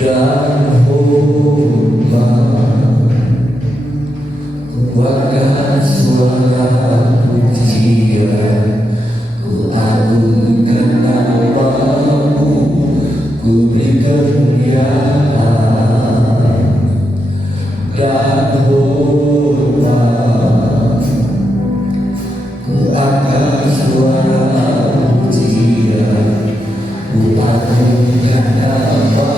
dan hormat, kuatkan suara pujian, ku agungkan namamu, ku beri kemuliaan dan hormat, ku angkat suara pujian, ku agungkan namamu.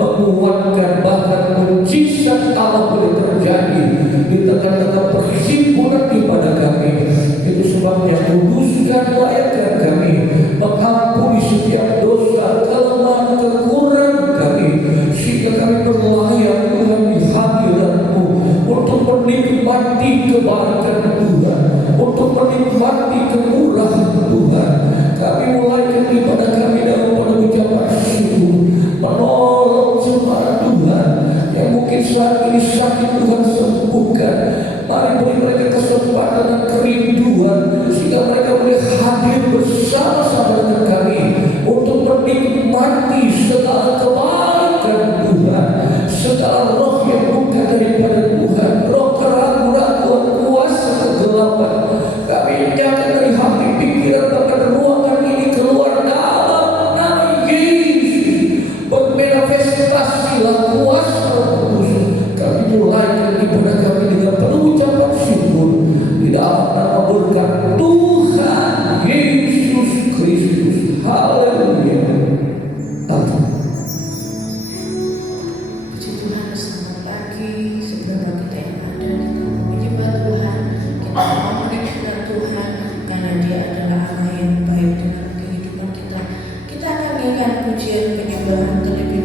Menguatkan bahkan mujizat Allah boleh terjadi di tengah-tengah perhimpunan ibadah kami. Itu sebabnya kuduskan layakkan kami, mengampuni setiap dosa, kelemahan, kekurangan kami, sehingga kami berlayak Tuhan di hadirat-Mu untuk menikmati kebaikan Tuhan, untuk menikmati kemurahan Tuhan. Kami mulaikan ibadah kami dalam ucapan syukur, menolong jemaat Tuhan yang mungkin saat ini sakit, Tuhan sembuhkan. Mari beri mereka kesempatan dan kerinduan sehingga mereka boleh hadir bersama-sama dengan kami untuk menikmati segala kebaikan Tuhan.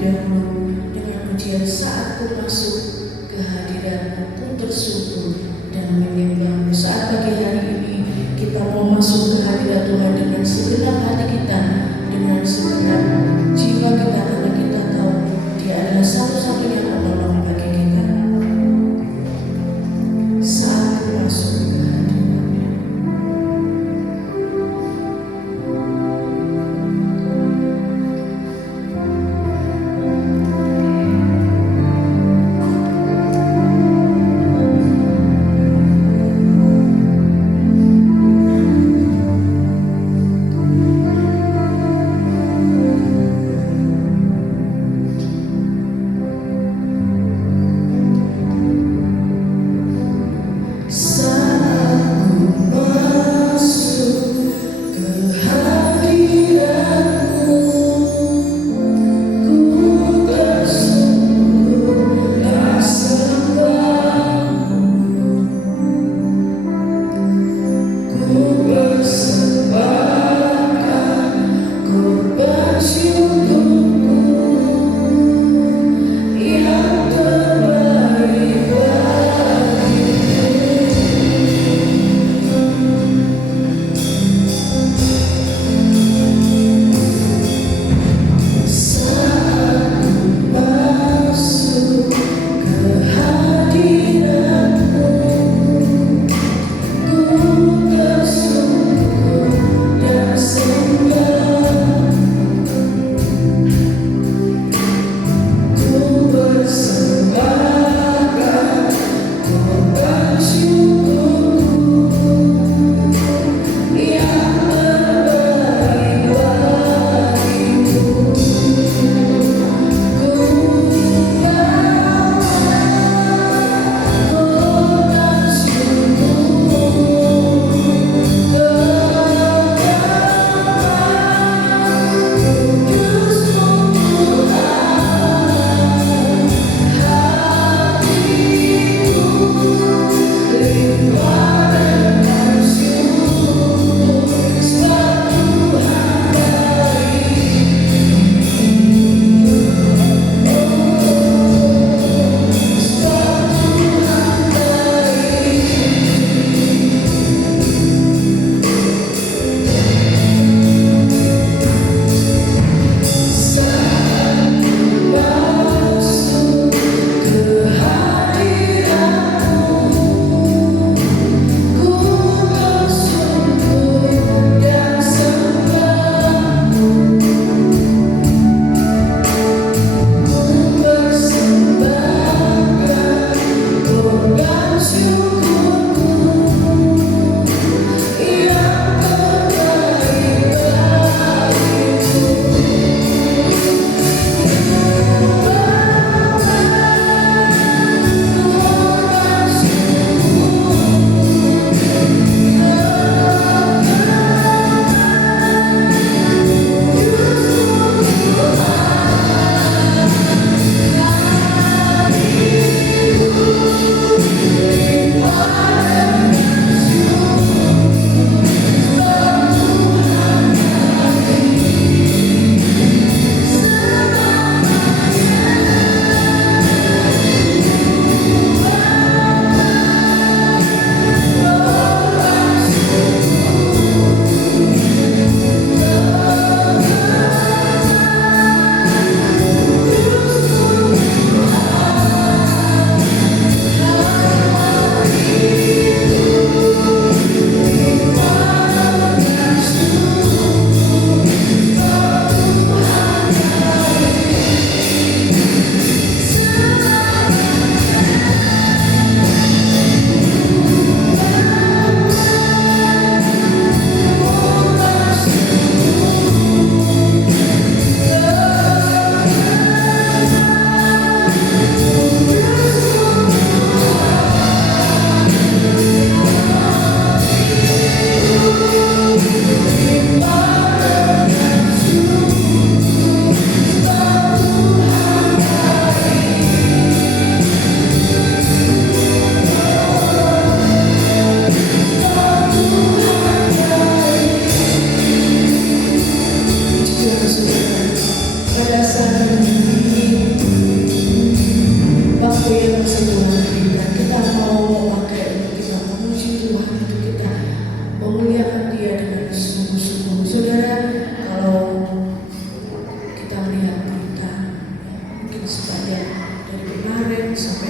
dahulu dengan pujian saat ku masuk ke hadirat-Mu, ku bersyukur dan menyembah-Mu. Saat pagi hari ini kita mau masuk ke hadirat Tuhan dengan segenap hati kita, dengan segenap jiwa kita, karena kita tahu Dia adalah satu-satunya penolong bagi kita. Saat ku masuk ke hadirat-Mu,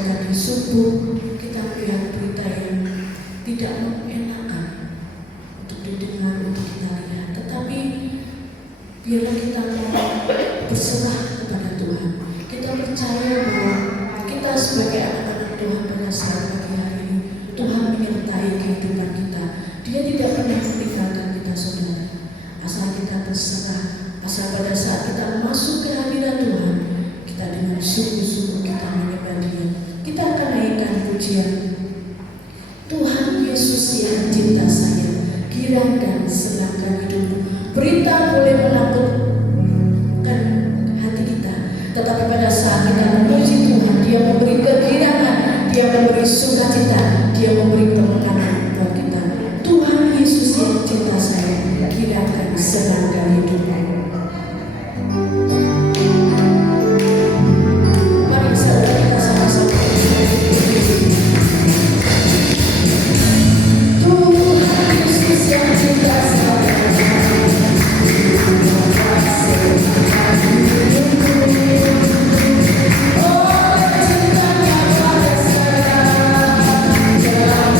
tadi subuh kita melihat berita yang tidak mengenakan untuk didengar, untuk kita lihat. Tetapi biarlah kita mau berserah kepada Tuhan. Kita percaya bahwa kita sebagai anak-anak Tuhan pada saat pagi hari ini, Tuhan menyertai kehidupan kita. Dia tidak pernah meninggalkan kita, saudara. Asal kita berserah, asal pada saat kita masuk ke hadirat Tuhan, kita dengan sungguh-sungguh kita menyembah Dia. Kita akan naikkan pujian. Tuhan Yesus yang cinta saya, kiranya senangkan hidupmu. Berita boleh menakutkan hati kita, tetapi pada saat kita memuji Tuhan, Dia memberi kegirangan, Dia memberi sukacita, Dia memberi kemenangan buat kita. Tuhan Yesus yang cinta saya, kiranya senangkan hidupmu. Mari saudara kita sama-sama. Tuhan Yesus yang cinta saya, oh cintanya pada saya, dalam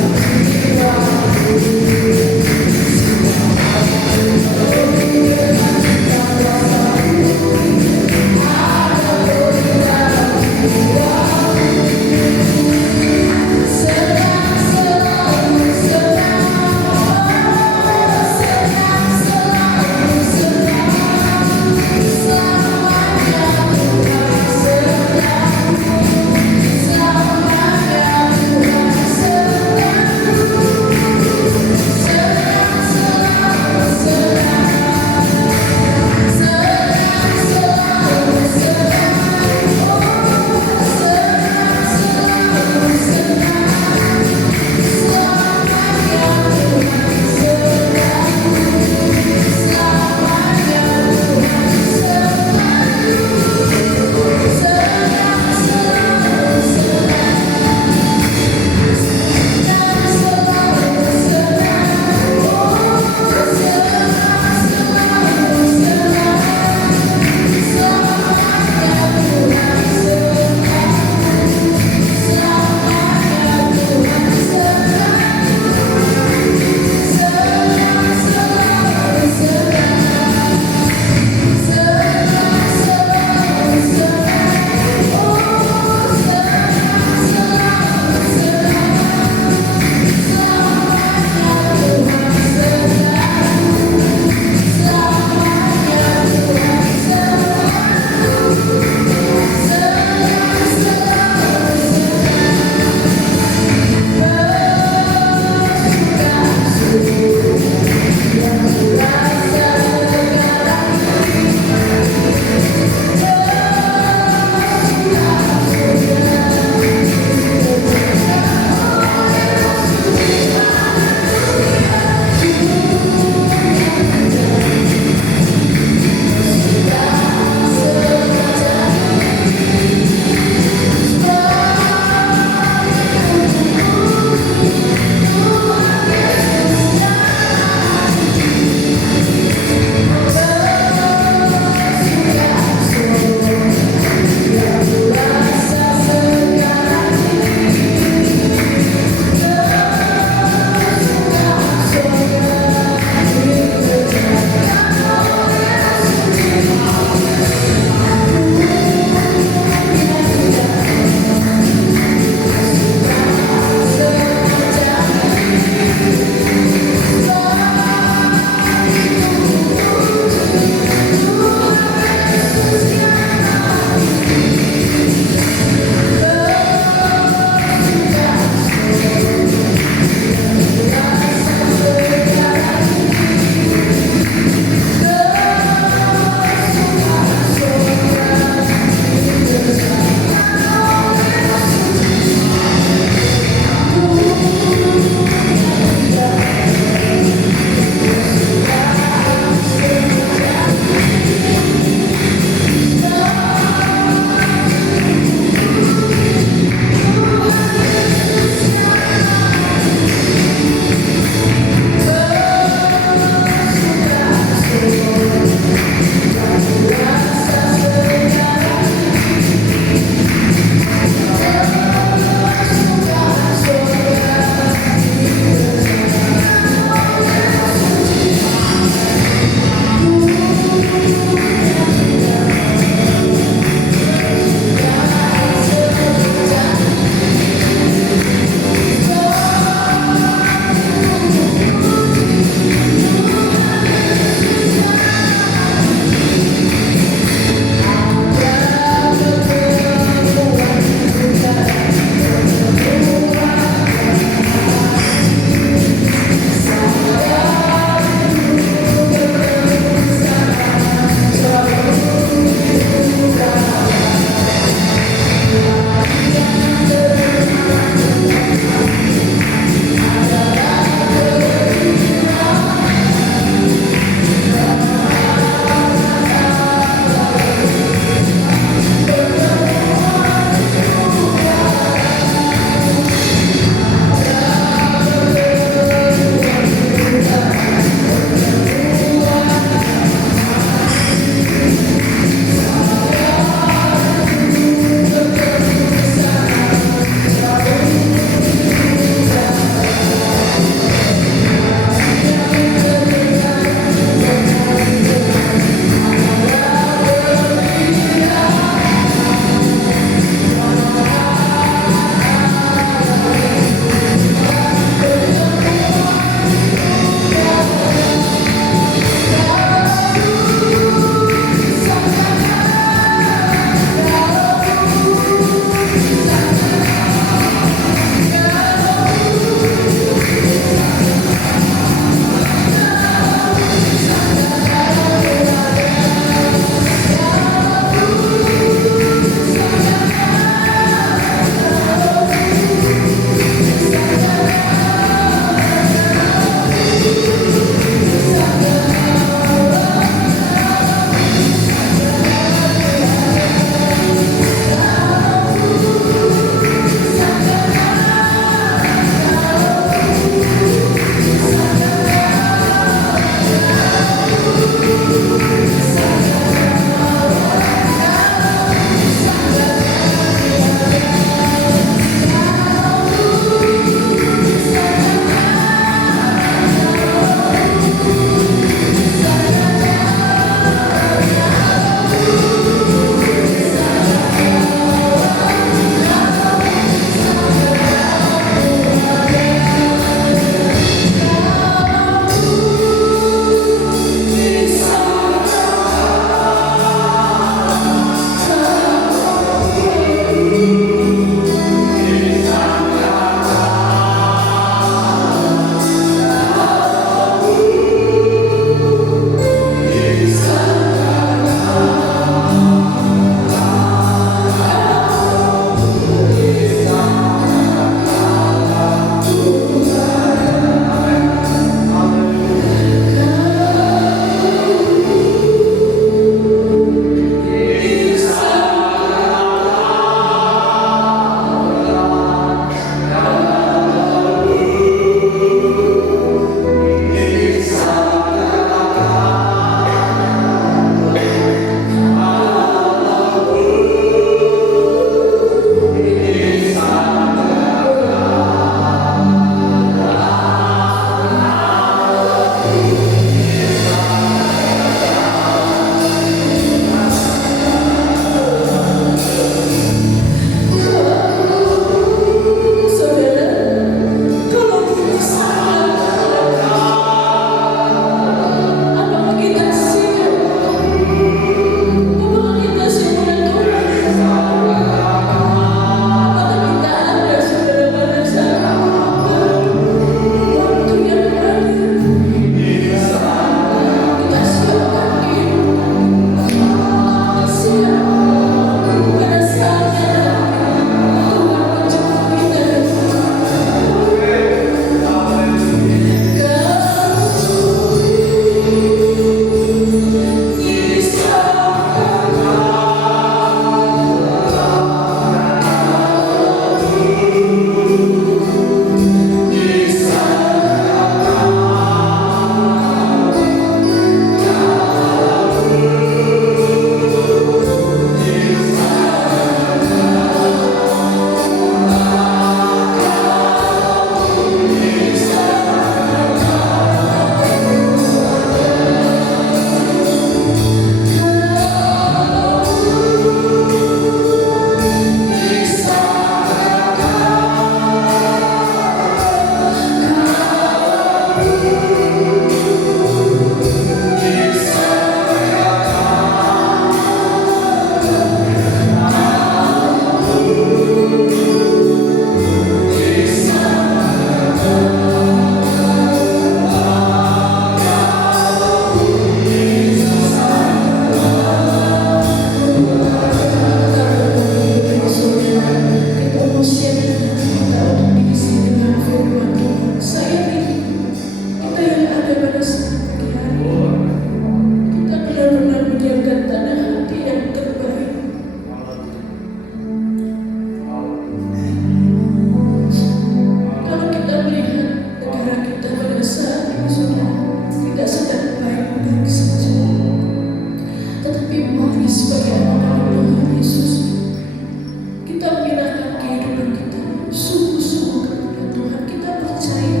kita menyerahkan kehidupan kita sungguh-sungguh kepada Tuhan. Kita percaya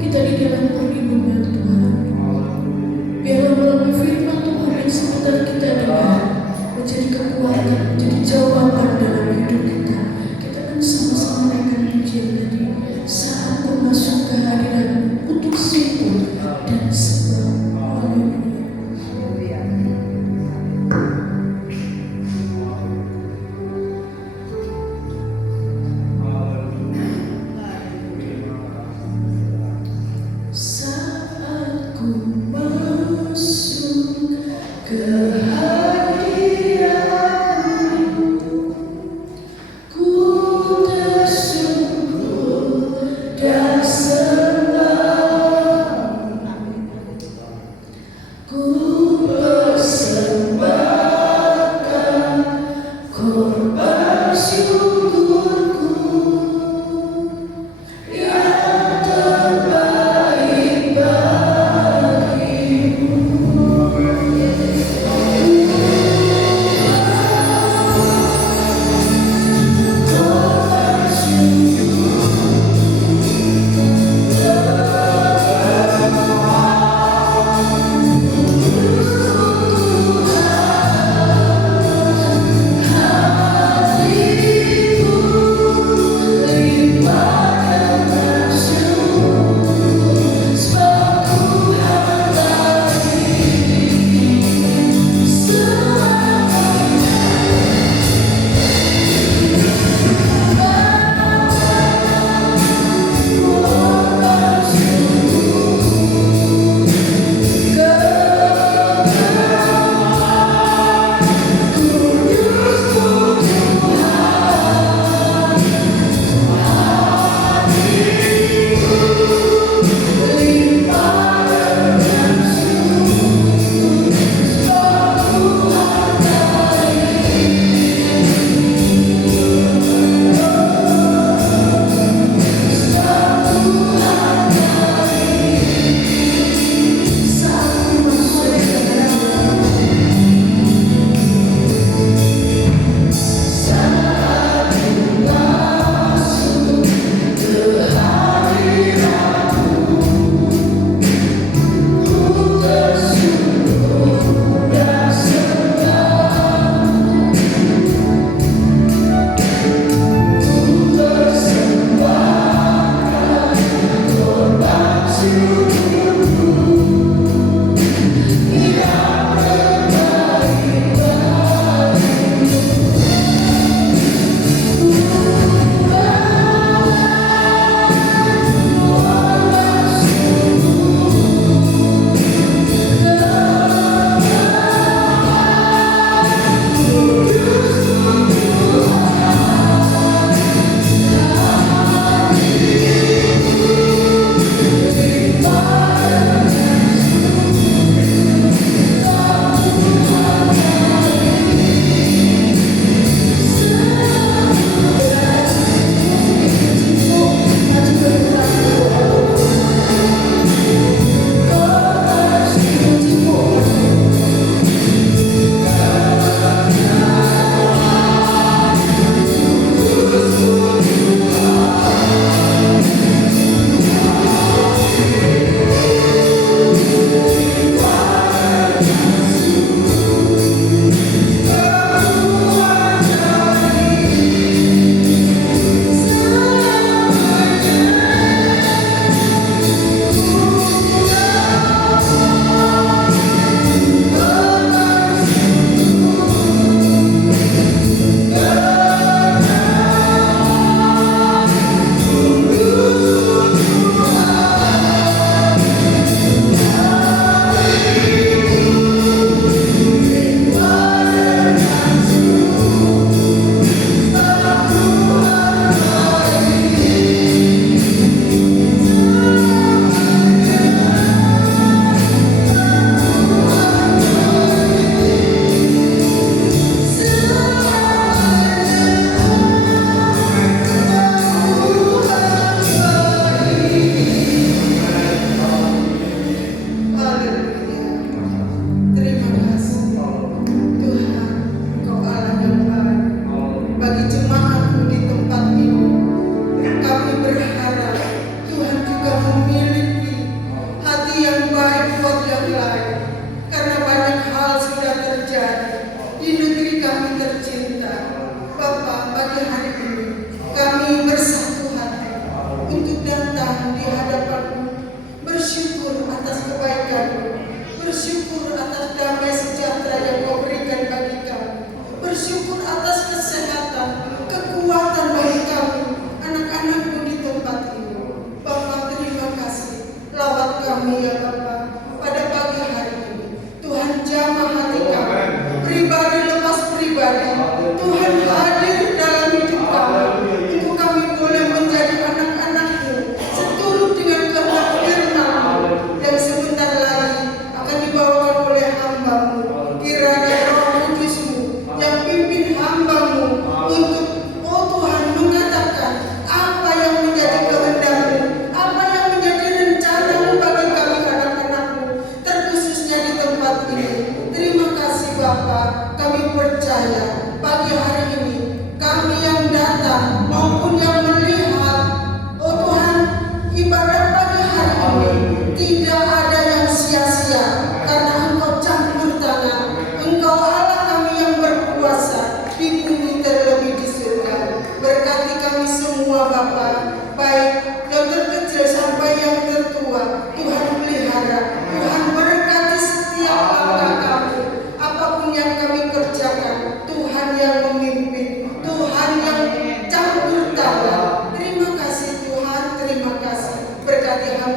kita di dalam perlindungan Tuhan. Biarlah melalui firman Tuhan yang sebentar kita dengar menjadi kekuatan, menjadi jawaban dalam hidup kita. Kita akan sama-sama naikkan pujian tadi. Saat kau masuk ke hadirat untuk syukur dan sembah. Haleluya.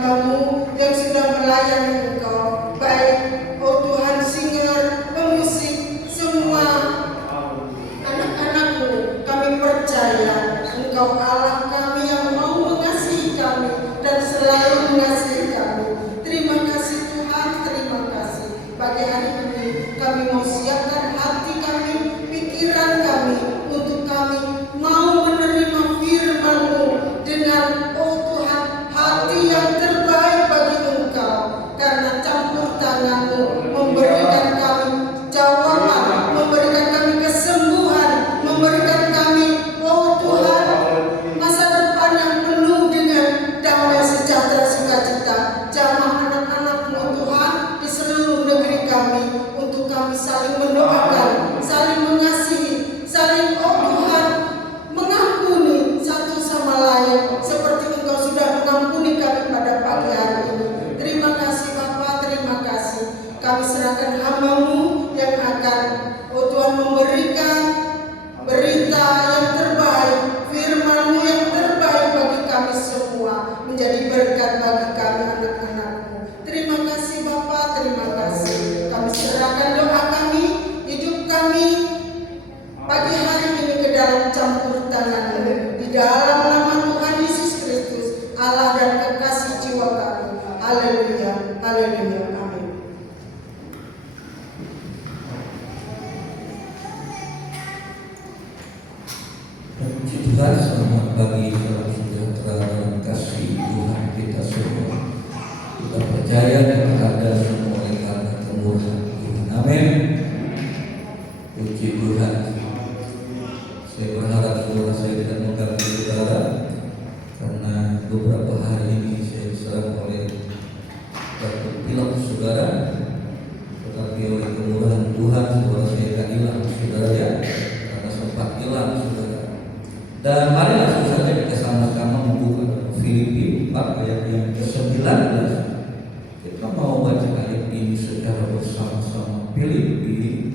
hamba-Mu yang sudah melayani Engkau, baik Tuhan singer, pemusik, semua anak-anak-Mu. Kami percaya Engkau Allah kami yang mau mengasihi kami dan selalu mengasihi kami. Terima kasih Tuhan, terima kasih. Pagi hari ini kami mau siapkan hati kami, pikiran kami, untuk kami mau menerima firman-Mu dengan Tuhan, hati yang terbaik bagi Engkau, karena campur tangan-Mu memberikan kami jawaban, memberikan kami kesembuhan, memberikan kami Tuhan masa depan yang penuh dengan damai sejahtera sukacita. Jamah anak-anak-Mu Tuhan di seluruh negeri kami, untuk kami saling mendoakan, saling mengasihi, saling Tuhan mengampuni satu sama lain seperti Engkau sudah mengampuni kami pada pagi hari ini. Terima kasih Bapa, terima kasih. Kami serahkan hamba-Mu yang akan Tuhan memberikan berita yang terbaik, firman-Mu yang terbaik bagi kami semua, menjadi berkat bagi kami anak-anak-Mu. Terima kasih Bapa, terima kasih. Kami serahkan doa kami, hidup kami pagi hari ini ke dalam campur tangan-Mu, di dalam nama Tuhan Yesus Kristus, Allah dan kekasih jiwa kami. Haleluya, haleluya, amin. Puji Tuhan, selamat pagi, salam sejahtera dan kasih Tuhan kita semua. Kita percaya kita ada semua oleh karena kemurahan Tuhan. Amin. Puji Tuhan. Saya berharap saudara saya tidak mengganggu saudara, karena beberapa hari ini saya diserang oleh batuk pilek saudara, tetapi oleh kemurahan Tuhan saudara saya tidak hilang saudara ya, karena sempat hilang saudara. Dan marilah saudara kita sama-sama membuka Filipi 4 ayat yang ke-19. Kita mau baca ayat ini secara bersama-sama. Filipi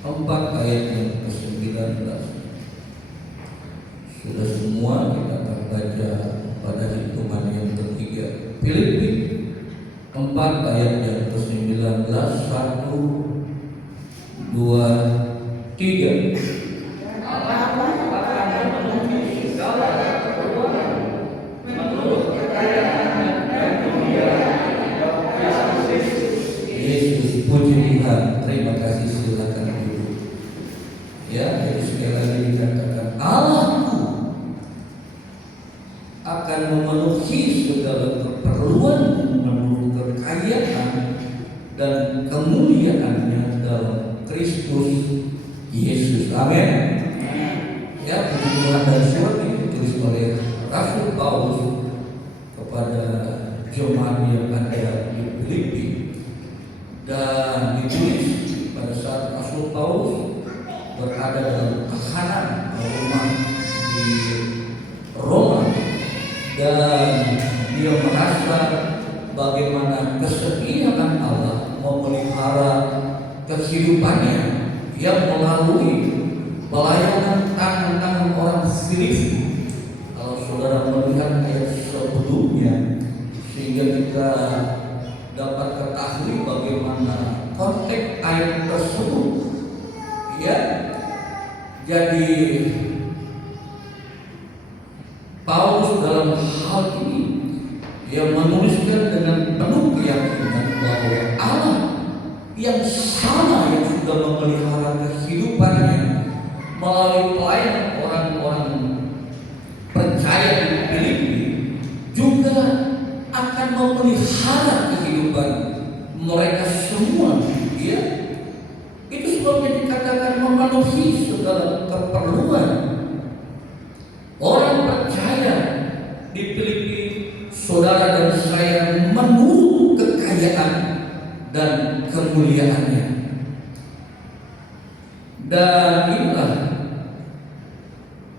4 ayat yang ke-19. Sudah semua kita akan baca pada hitungan yang ketiga. Filipi 4 ayat yang ke-19, 1, 2, 3. Yesus, puji Tuhan, terima kasih, silakan duduk. Ya, jadi sekali lagi dikatakan Allahku akan memenuhi segala keperluan menurut kekayaan dan kemuliaannya dalam Kristus Yesus. Amin. Ya, puji Tuhan. Dan surat ini ditulis oleh Rasul Paulus kepada jemaat yang ada di Filipi, dan ditulis pada saat Rasul Paulus berada dalam tahanan rumah di Roma, dan dia merasa bagaimana kesetiaan Allah memelihara kehidupannya yang melalui pelayanan tangan-tangan orang Filipi. Kalau saudara melihat ayat sebelumnya, sehingga kita dapat ketahui bagaimana konteks ayat tersebut. Ya, jadi Paulus dalam hal ini dia menuliskan dengan penuh keyakinan bahwa Allah yang sama yang sudah memelihara kehidupannya melalui pelayanan orang-orang percaya di Filipi juga akan memelihara kehidupan mereka semua. Ya, itu sebabnya dikatakan memenuhi segala keperluan orang percaya di Filipi, saudara dan saya, menurut kekayaan dan kemuliaannya. Dan inilah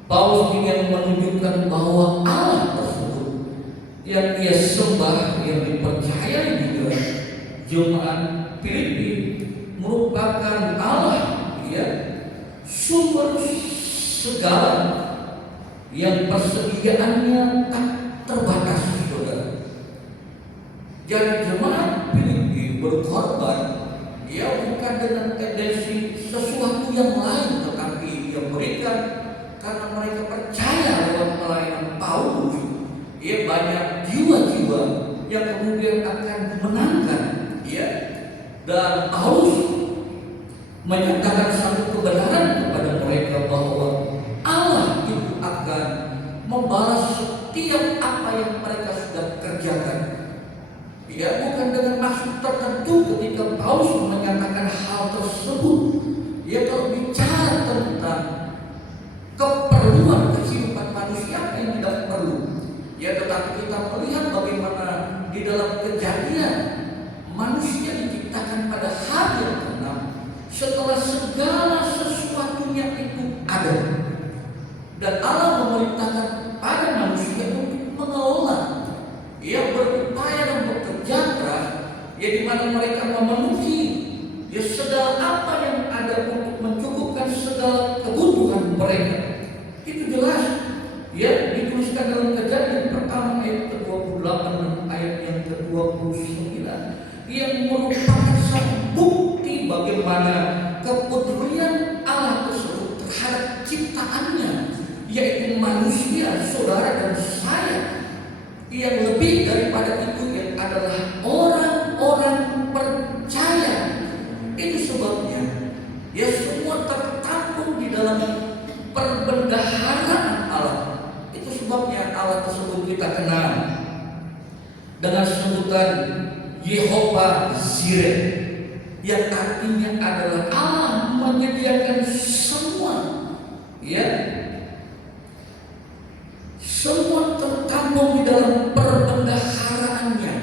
Paulus ingin menunjukkan bahwa Allah tersebut yang ia sembah, yang dipercayai juga jemaat Filipi, merupakan Allah ya sumber segala yang persediaannya tak terbatas, saudara. Jadi jemaat Filipi berkorban, ya bukan dengan tendensi sesuatu yang lain, tetapi yang mereka karena mereka percaya lewat pelayanan Paulus, ya banyak jiwa-jiwa yang kemudian akan menangkan, ya. Dan Paulus menyatakan satu kebenaran kepada mereka bahwa Allah itu akan membalas setiap apa yang mereka sudah kerjakan. Ya, bukan dengan maksud tertentu ketika Paulus menyatakan hal tersebut. Ya, kalau bicara tentang keperluan kehidupan manusia yang tidak perlu. Ya, tetapi kita melihat bagaimana di dalam Kejadian manusia diciptakan pada hari yang ke-6 setelah segala sesuatunya itu ada. Dan Allah memerintahkan pada manusia untuk mengelola, ia berupaya dan bekerja keras, ya di mana mereka memenuhi ya segala apa yang ada untuk mencukupkan segala kebutuhan mereka. Itu jelas, ya dituliskan dalam Kejadian pertama ayat ke-28 dan ayat yang ke-29, yang merupakan satu bukti bagaimana kepedulian Allah tersebut terhadap ciptaannya, yaitu manusia, saudara dan saya. Yang lebih daripada itu yang adalah orang-orang percaya. Itu sebabnya ya semua tertampung di dalam perbendaharaan Allah. Itu sebabnya Allah tersebut kita kenal dengan sebutan Yehova Jireh, yang artinya adalah Allah menyediakan semua, ya, semua tertampung di dalam perbendaharaannya.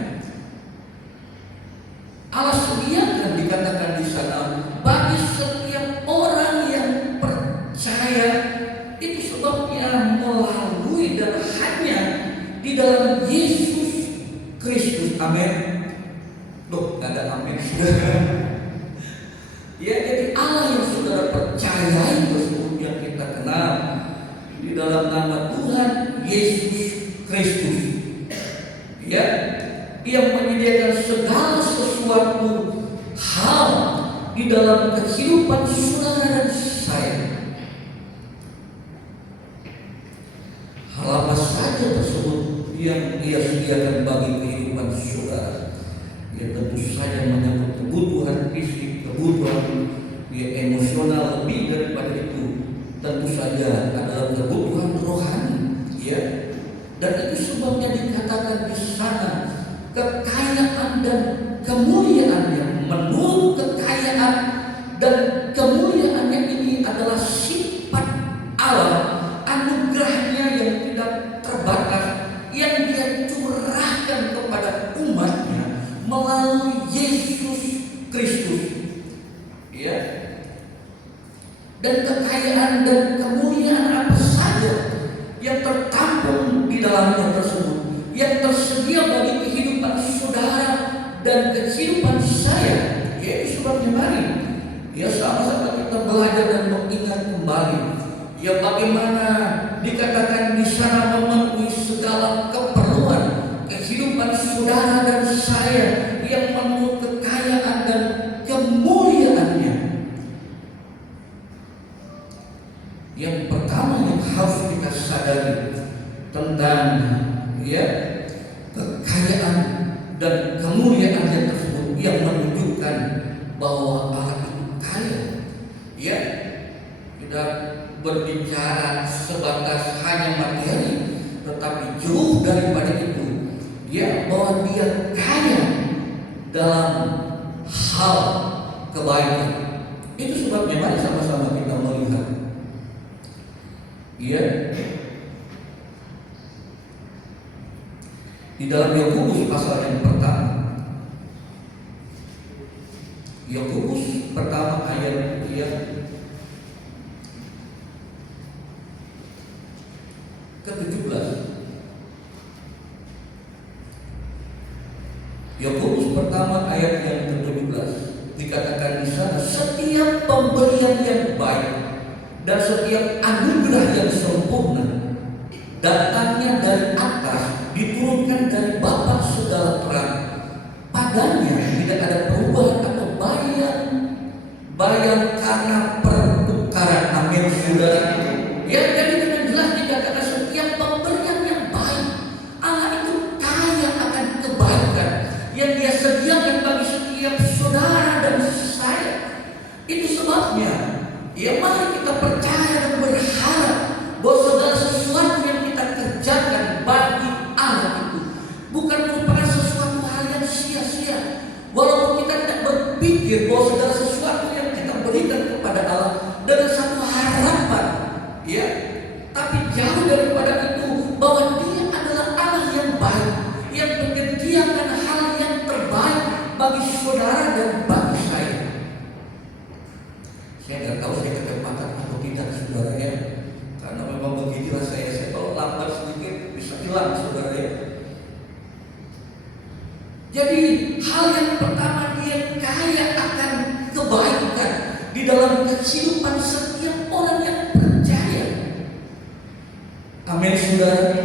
Allah sediakan, dikatakan di sana, bagi setiap orang yang percaya. Itu sebabnya melalui dan hanya di dalam Yesus Kristus. Amin. Loh, gak ada amin. Ya, jadi Allah yang saudara percayai tersebut yang kita kenal di dalam nama Tuhan Yesus Kristus, ya, yang menyediakan segala sesuatu hal di dalam kehidupan saudara dan saya. Hal apa saja tersebut yang Dia sediakan bagi kehidupan saudara. Ya, tentu saja menyangkut kebutuhan fisik, kebutuhan ya, emosional, lebih daripada itu tentu saja adalah kebutuhan rohani, ya. Dan itu sebabnya dikatakan di sana kekayaan dan kemuliaannya, menurut kekayaan dan kemuliaannya ini adalah sifat Allah, anugerahnya yang tidak terbatas, yang Dia curahkan kepada umatnya melalui Yesus Kristus, ya. Dan kekayaan dan kemuliaan apa saja yang tertampung di dalamnya tersebut, yang tersedia bagi kehidupan saudara dan kehidupan saya, yaitu sebabnya mari ya sama-sama kita belajar dan mengingat kembali, ya bagaimana dikatakan di sana memenuhi segala keperluan kehidupan saudara dan saya yang menurut kekayaan dan kemuliaannya. Yang pertama yang harus kita sadari tentang ya kekayaan dan kemuliaannya tersebut yang menunjukkan bahwa Allah itu kaya, ya, tidak berbicara sebatas hanya materi, tetapi jauh daripada itu, ya, bahwa Dia kaya dalam hal kebaikan. Itu sebabnya mari sama-sama kita melihat, ya, di dalam Yakobus pasal yang pertama, Yakobus pertama ayat yang ke-17. Yakobus pertama ayat yang ke-17 dikatakan di sana, setiap pemberian yang baik dan setiap anugerah yang sempurna datangnya dari atas, diturunkan dari Bapa segala terang. Padanya tidak ada perubahan atau bayang karena pertukaran. Amin, saudara. Ya, jadi dengan jelas dikatakan setiap pemberian yang baik, Allah itu kaya akan kebaikan yang Dia sediakan bagi setiap saudara dan saya. Itu sebabnya, ya mari kita percaya dan berharap bahwa segala sesuatu yang kita kerjakan bagi Allah itu bukan merupakan sesuatu hal yang sia-sia. Walaupun kita tidak berpikir bahwa segala sesuatu yang kita berikan kepada Allah dengan satu harapan, ya, tapi jauh daripada itu, bahwa Dia adalah Allah yang baik, yang menyediakan hal yang terbaik bagi saudara dan bagi saya. Saya tidak tahu saya kecepatan atau tidak, saudara ya, karena memang begitulah saya kalau lambat sedikit bisa hilang, saudara ya. Jadi hal yang pertama, Dia kaya akan kebaikan di dalam kehidupan setiap orang yang percaya. Amin, saudara.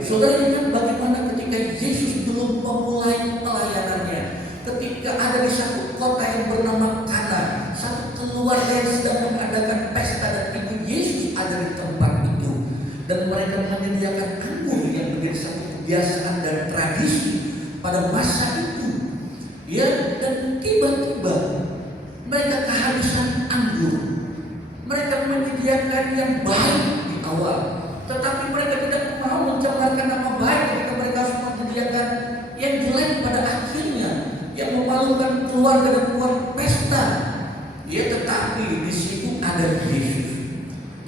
Saudara ingat bagaimana ketika Yesus belum memulai pelayanannya, ketika ada di satu kota yang bernama Kana, satu keluarga yang sedang mengadakan pesta dan Ibu Yesus ada di tempat itu, dan mereka menyediakan anggur yang menjadi satu kebiasaan dan tradisi pada masa itu, ya, dan tiba-tiba mereka kehabisan anggur. Mereka menyediakan yang baik di awal, tetapi mereka tidak mau mencemarkan nama baik ketika mereka harus menyediakan yang jelek pada akhirnya, yang memalukan keluarga dan keluarga pesta. Ya, tetapi di situ ada Yesus.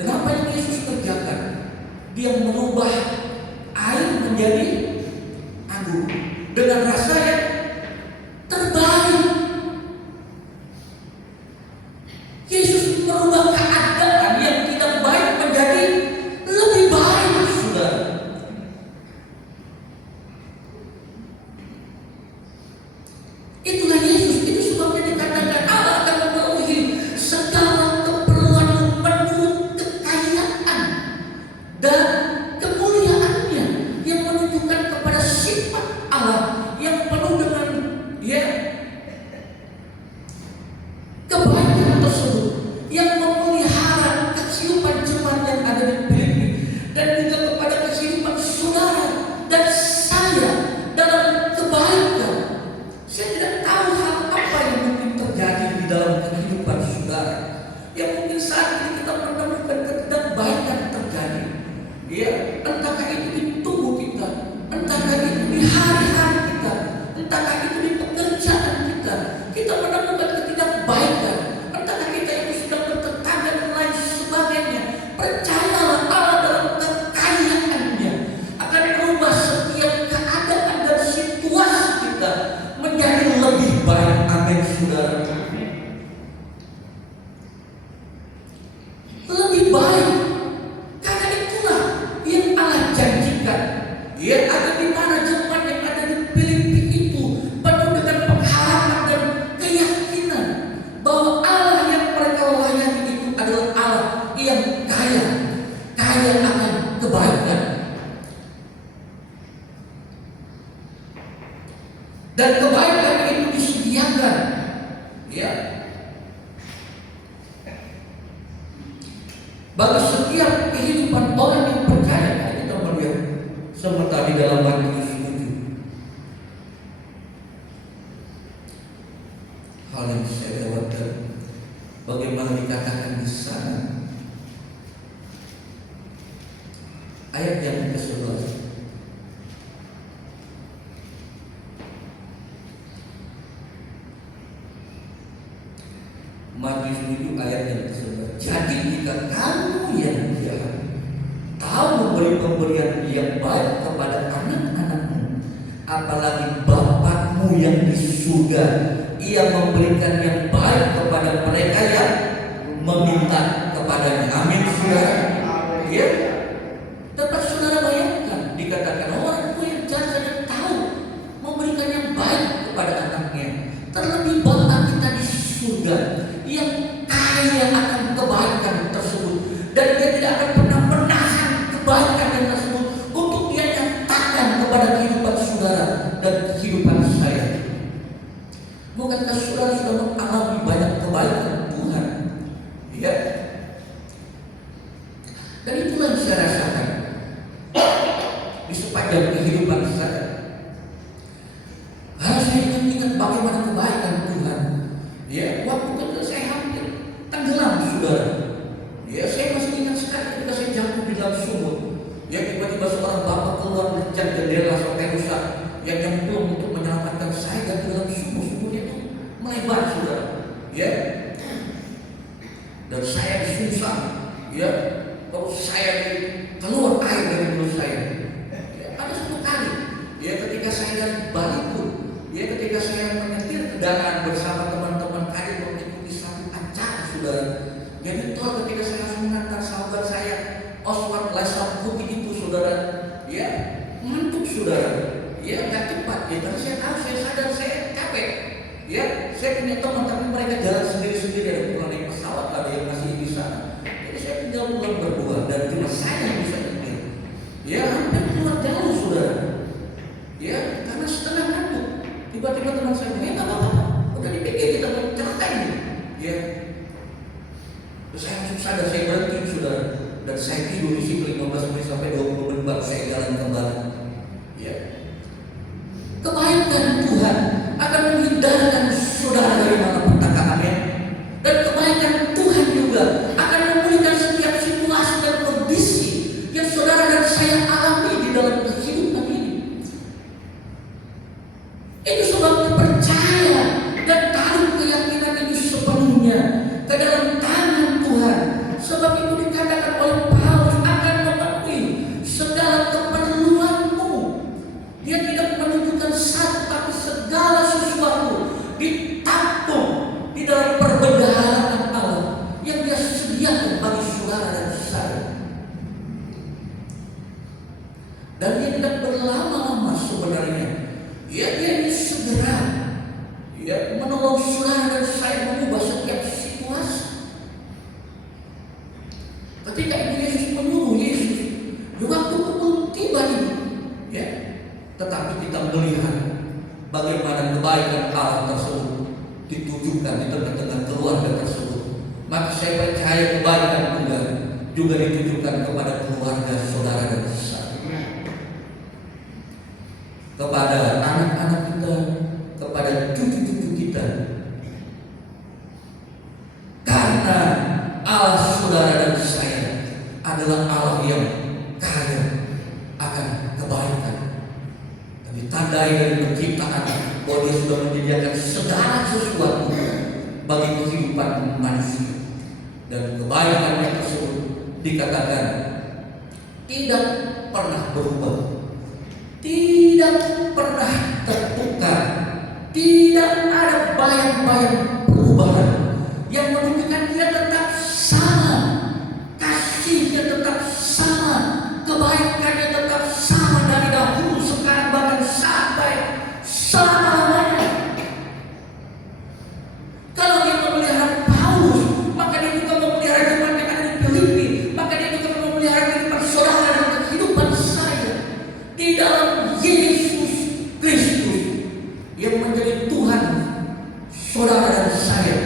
Dan apa yang Yesus kerjakan? Dia merubah air menjadi anggur dengan rasa yang terbaik. Yesus merubah keadaan yang tidak baik menjadi lebih baik, saudara. Itulah Yesus. Itu sebabnya dikatakan Allah akan memenuhi segala keperluan menurut kekayaan dan kemuliaannya, yang menunjukkan kepada sifat Allah yang penuh dengan, ya, kebaikan tersebut, yang memelihara kehidupan jemaat yang ada di Filipi, dan juga kepada kehidupan saudara dan saya dalam kebaikan. Saya tidak tahu hal apa yang mungkin terjadi di dalam kehidupan saudara, yang mungkin saat ini kita menemukan ketidakbaikan terjadi, ya, entahkah itu di tubuh kita, entahkah itu di hari-hari kita, entahkah itu di pekerjaan kita, kita menemukan ketidakbaikan, entahkah kita itu sudah bertetangga dan lain sebagainya. Percayalah, Allah dalam kekayaannya akan merubah setiap keadaan dan situasi kita menjadi lebih baik. Amin, saudara. Lebih baik. Karena itulah yang Allah janjikan. Ya, ada di mana jemaat yang ada di Filipi itu penuh dengan pengharapan dan keyakinan bahwa Allah yang mereka layani itu adalah Allah yang kaya akan kebaikan. Dan kebaikan itu disediakan, ya, bagi setiap kehidupan orang yang percaya. Kita melihat seperti di dalam Matius 7. Hal yang saya lewatkan, bagaimana dikatakan di sana, ayat yang ke-11. Matius 7 ayat yang ke-11. Jadi jika kamu yang jahat tahu memberi pemberian yang baik kepada anak-anakmu, apalagi Bapakmu yang di surga, Ia memberikan yang baik kepada mereka yang meminta kepadanya. Amin, saudara. Ya, dapat saudara bayangkan, dikatakan orang tua yang jahat saja tahu memberikan yang baik kepada anaknya, terlebih Bapa kita di surga yang kaya akan kebaikan tersebut tidak akan pernah menahan kebaikan yang tersebut untuk dia nyatakan kepada kehidupan saudara dan kehidupan saya. Bukankah saudara sudah mengalami banyak kebaikan Tuhan? Ya. Dan itulah yang saya rasakan di sepanjang kehidupan saya. Harus saya ingat bagaimana kebaikan Tuhan. Ya, waktu itu saya hampir tenggelam, saudara. Ya, saya masih ingat sekali ketika saya jatuh di dalam sumur. Ya, tiba-tiba seorang bapak keluar dari jendela sampai rusak yang nyemplung untuk menyelamatkan saya dari dalam sumur. Sumurnya itu melebar, saudara. Ya, dan saya disusah. Ya, terus saya keluar air dari mulut saya. Ya, ada satu kali. Ya, ketika saya dari balik pun. Ya, ketika saya menyetir kendaraan bersama teman-teman kami mengikuti satu acara, saudara. Jadi tol ketika saya harus mengantar sahabat saya Oswald Lasam Putih itu, saudara. Ya, ngantuk, saudara. Ya, nggak cepat. Ya, tapi saya tahu, saya sadar saya capek. Ya, saya punya teman tapi mereka jalan sendiri-sendiri, ada pulang naik pesawat, ada yang masih di sana. Jadi saya tinggal pulang berdua dan cuma saya yang bisa nyetir. Ya, hampir keluar jauh, saudara. Ya, karena setengah ngantuk. Tiba-tiba teman saya bilang, "Enggak apa-apa, udah dipikir kita mau ceritain." Ya, terus saya langsung sadar, saya berhenti, saudara, dan saya tidur di situ 15 menit sampai 20 menit baru saya jalan kembali. Ya, kebaikan Tuhan akan menghindarkan saudara dari malapetakaannya, dan kebaikan Tuhan juga akan memulihkan setiap situasi dan kondisi yang saudara dan saya alami di dalam kehidupan ini. Itu sebab percaya dan taruh keyakinan ini sepenuhnya ke dalam tangan Tuhan. Sebab itu dikatakan oleh Paulus akan memenuhi segala keperluanmu. Dia tidak menunjukkan satu, tapi segala sesuatu ditampung di dalam perbendaharaan Allah yang Dia sediakan bagi saudara dan saya. Dan Dia tidak berlama-lama sebenarnya. Ya, Dia ini segera menolong saudara dan saya mengubah setiap situasi. Ketika Ibu Yesus menyuruh Yesus, di waktu belum tiba ini, ya, tetapi kita melihat bagaimana kebaikan Allah tersebut ditujukan di tengah-tengah keluarga tersebut. Maka saya percaya kebaikan Tuhan juga ditujukan kepada keluarga saudara dan saya, kepada anak-anak kita, kepada cucu-cucu kita. Karena Allah saudara dan saya adalah Allah yang kaya akan kebaikan. Dan ditandai dari penciptaan bahwa Dia sudah menyediakan segala sesuatu bagi kehidupan manusia. Dan kebaikannya tersebut dikatakan tidak pernah berubah, tidak pernah tertukar, tidak ada bayang-bayang perubahan yang menunjukkan Dia tetap sama, kasihnya tetap sama, kebaikannya tetap sama dari dahulu, sekarang, bahkan sampai selama-lamanya. Kalau Dia memelihara Paulus, maka Dia juga memelihara kehidupan yang ada di Filipi, maka Dia juga memelihara kehidupan saudara dan kehidupan saya di dalam Yesus Kristus yang menjadi Tuhan saudara dan saya,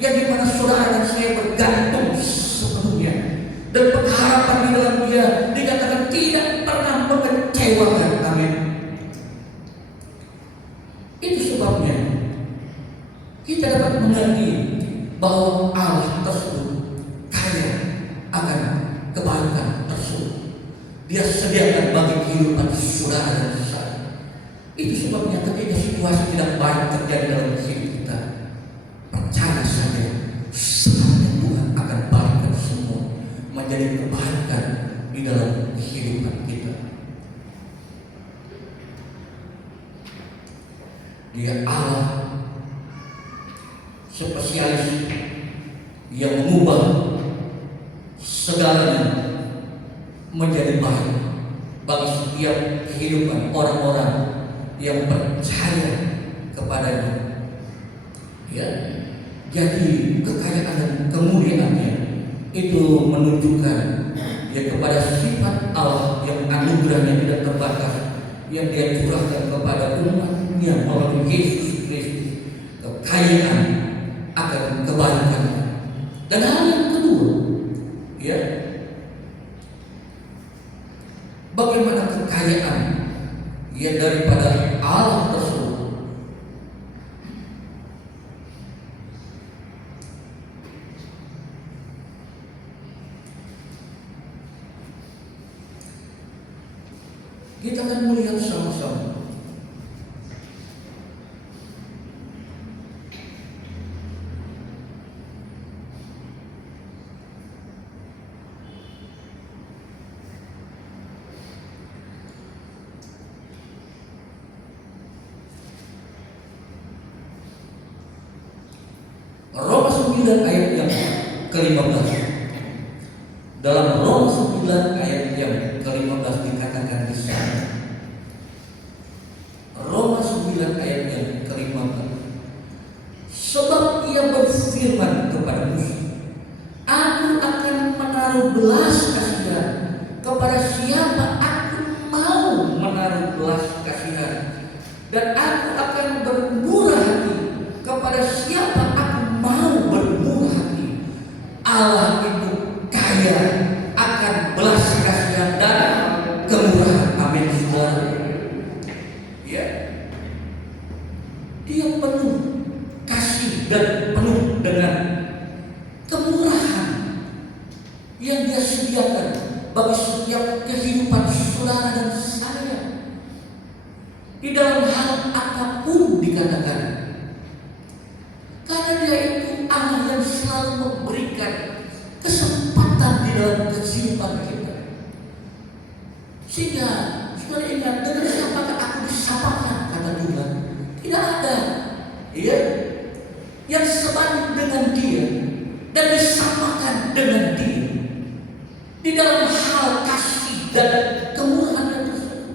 yang dimana saudara dan saya bergantung sepenuhnya, dan pengharapan di dalam Dia dikatakan tidak pernah mengecewakan. Amin. Itu sebabnya kita dapat mengerti bahwa Allah tersebut kaya akan kebaikan tersebut. Dia sediakan bagi kehidupan saudara dan saya. Itu sebabnya ketika situasi tidak baik terjadi dalam hidup kita, percaya saja, saatnya Tuhan akan balikkan semua menjadi kebaikan di dalam kehidupan kita. Dia Allah spesialis yang mengubah segalanya menjadi baik bagi setiap kehidupan orang-orang yang percaya kepadanya. Ya, jadi kekayaan dan kemuliaannya itu menunjukkan ya kepada sifat Allah yang anugerahnya tidak terbatas, yang Dia curahkan kepada umatnya melalui Yesus Kristus, kekayaan akan kebaikan. Dan hal yang kedua, ya, bagaimana kekayaan ya daripada Allah tersebut. Kita akan melihat sama-sama Roma 9 ayat yang ke-15. Dalam Roma 9 ayat yang ke-15 dikatakan di sana. Roma 9 ayat yang ke-15. Sebab Ia berfirman kepada Musa, Aku akan menaruh belas kasihan kepada siapa aku mau menaruh belas kasihan, dan aku akan bermurah hati kepada siapa aku mau bermurah hati. Allah itu kaya akan belas kasihan dan kemurahan. Amin, saudara. Ya, Dia penuh kasih dan penuh dengan kemurahan yang Dia sediakan bagi setiap kehidupan saudara dan saya. Di dalam hal apapun dikatakan, karena Dia itu Allah yang selalu memberikan kesempatan di dalam kehidupan kita. Sehingga saudara ingat, dengan siapakah aku disapakan, kata Tuhan. Tidak ada ya yang sebanding dengan Dia dan disamakan dengan Dia di dalam hal kasih dan kemurahan yang tersebut.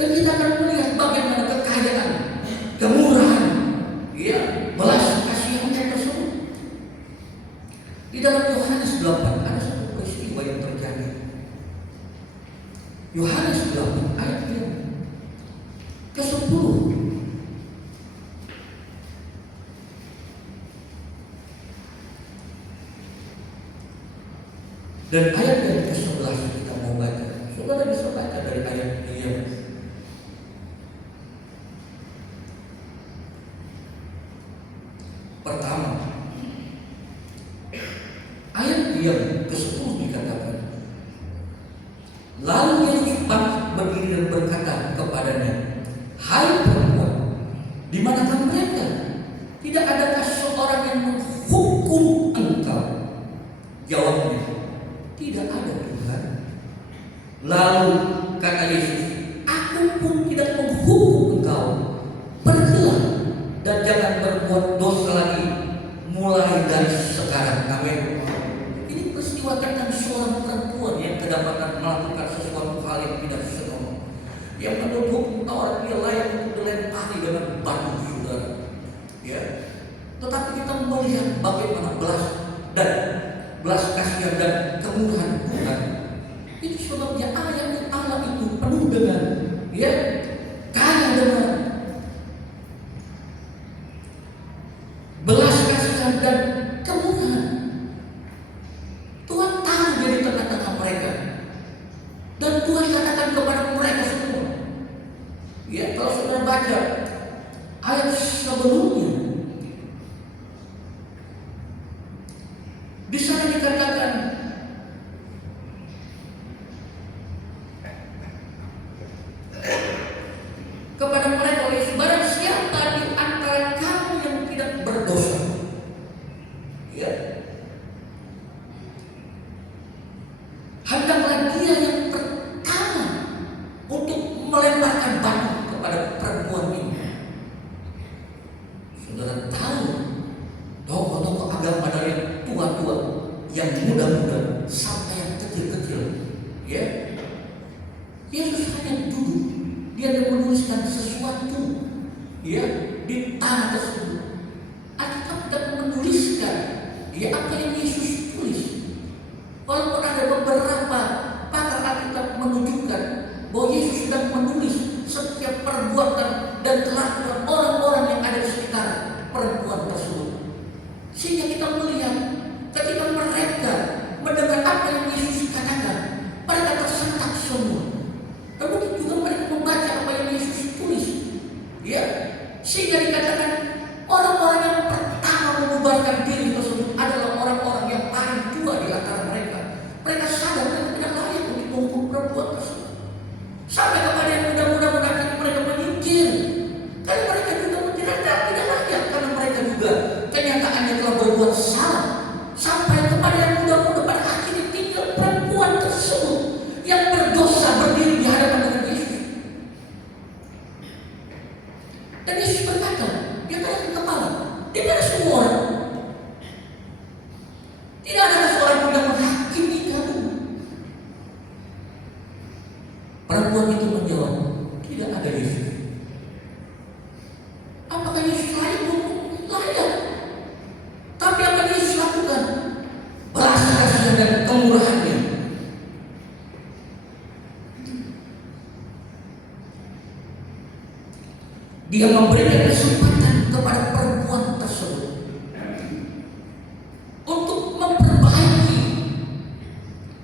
Dan kita akan melihat bagaimana kekayaan, kemurahan, ya, belas kasihan tersebut. Di dalam Yohanes 8 ada satu peristiwa yang terjadi. Yohanes 8 ayat yang ke-10. Dan ayat yang ke-11 kita mau baca. Saudara bisa baca dari ayat yang pertama. Ayat yang ke-10 dikatakan, lalu Yesus berdiri dan berkata kepadanya, Hai perempuan, di manakah mereka? Tidak adakah seorang yang menghukum engkau? Jawabnya, tidak ada, Tuhan. Lalu kata Yesus, Aku pun tidak menghukum engkau. Pergilah dan jangan berbuat dosa lagi mulai dari sekarang. Amin. Ini peristiwa tentang seorang perempuan yang kedapatan melakukan sesuatu hal yang tidak senonoh, yang menurut orang dia layak untuk dilempari dengan batu, saudara. Ya. Tetapi kita melihat bagaimana belas kasihan dan kemurahan Tuhan. Itu sebabnya Allah itu penuh dengan ya kaya dengan belas kasihan dan kemurahan. Tuhan tahu dari tengah-tengah mereka, dan Tuhan katakan kepada mereka semua. Ya, kalau saudara baca ayat sebelumnya, di sana dikatakan kepada mereka, barang siapa di antara kamu yang tidak berdosa, ya, hendaklah dia yang pertama untuk melemparkan batu kepada perempuan ini. Saudara tahu, tokoh-tokoh agama dari tua-tua, yang muda-muda sampai yang kecil-kecil, ya, Yesus hanya duduk, dia menuliskan sesuatu, ya, di tanah tersebut. Alkitab tidak menuliskan Ya, apa yang Yesus tulis. Walaupun ada beberapa pakar Alkitab menunjukkan bahwa Yesus sedang menulis setiap perbuatan dan kelakuan orang-orang yang ada di sekitar perempuan tersebut. Sehingga kita melihat ketika mereka mendengar apa yang Yesus katakan, mereka tersentak semua. Kemudian juga mereka membaca apa yang Yesus tulis. Ya, sehingga dikatakan orang-orang yang pertama membubarkan diri tersebut adalah orang-orang yang paling tua di antara mereka. Mereka sadar dan tidak layak untuk menghukum perempuan tersebut. Sampai kepada yang muda-muda menanti mereka menyingkir. Karena mereka juga tidak layak, karena mereka juga kenyataannya telah berbuat salah. Sampai kepada yang muda-muda pada akhirnya tinggal perempuan tersebut yang berdosa berdiri di hadapan dengan Yesus. Dan Yesus berkata, dia katakan kepala, tidak ada semua orang. Tidak ada seorang pun yang menghakimi kamu. Perempuan itu menjawab, tidak ada Yesus. Apakah Yesus layak? Layak. Tapi apa yang Yesus lakukan? Belas kasihan dan kemurahannya. Dia memberikan kesempatan kepada perempuan tersebut untuk memperbaiki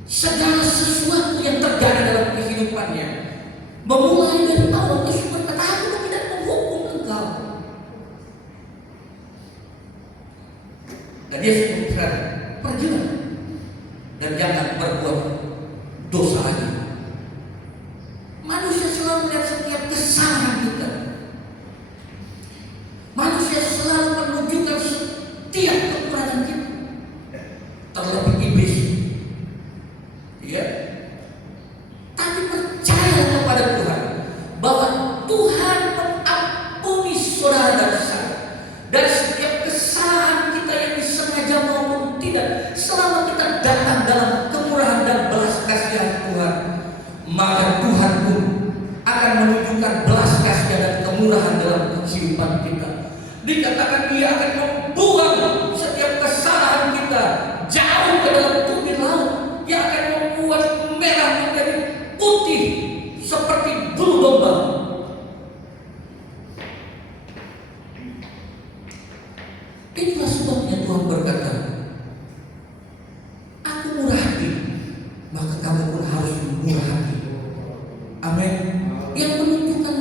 segala sesuatu yang terjadi dalam kehidupannya. Memulai dari awal, Yesus berkata, aku tidak menghukum engkau. Dan Yesus berkata, pergilah dan jangan berbuat dosa lagi. Manusia selalu melihat setiap kesalahan kita. Manusia selalu menunjukkan setiap kekurangan kita. Terlebih iblis. Ya. Tapi percayalah kepada Tuhan bahwa Tuhan mengampuni saudara dan saya. Dan setiap kesalahan kita yang disengaja maupun tidak, selama kita datang dalam kemurahan dan belas kasihan Tuhan, maka Tuhan pun akan menunjukkan belas kasihan dan kemurahan dalam kehidupan kita. Dikatakan Dia akan membuang setiap kesalahan kita jauh ke dalam tubir laut. Dia akan membuat merah menjadi putih seperti bulu domba. Itulah sebabnya Tuhan berkata, aku murah hati, maka kamu pun harus murah hati. Amin. Yang menunjukkan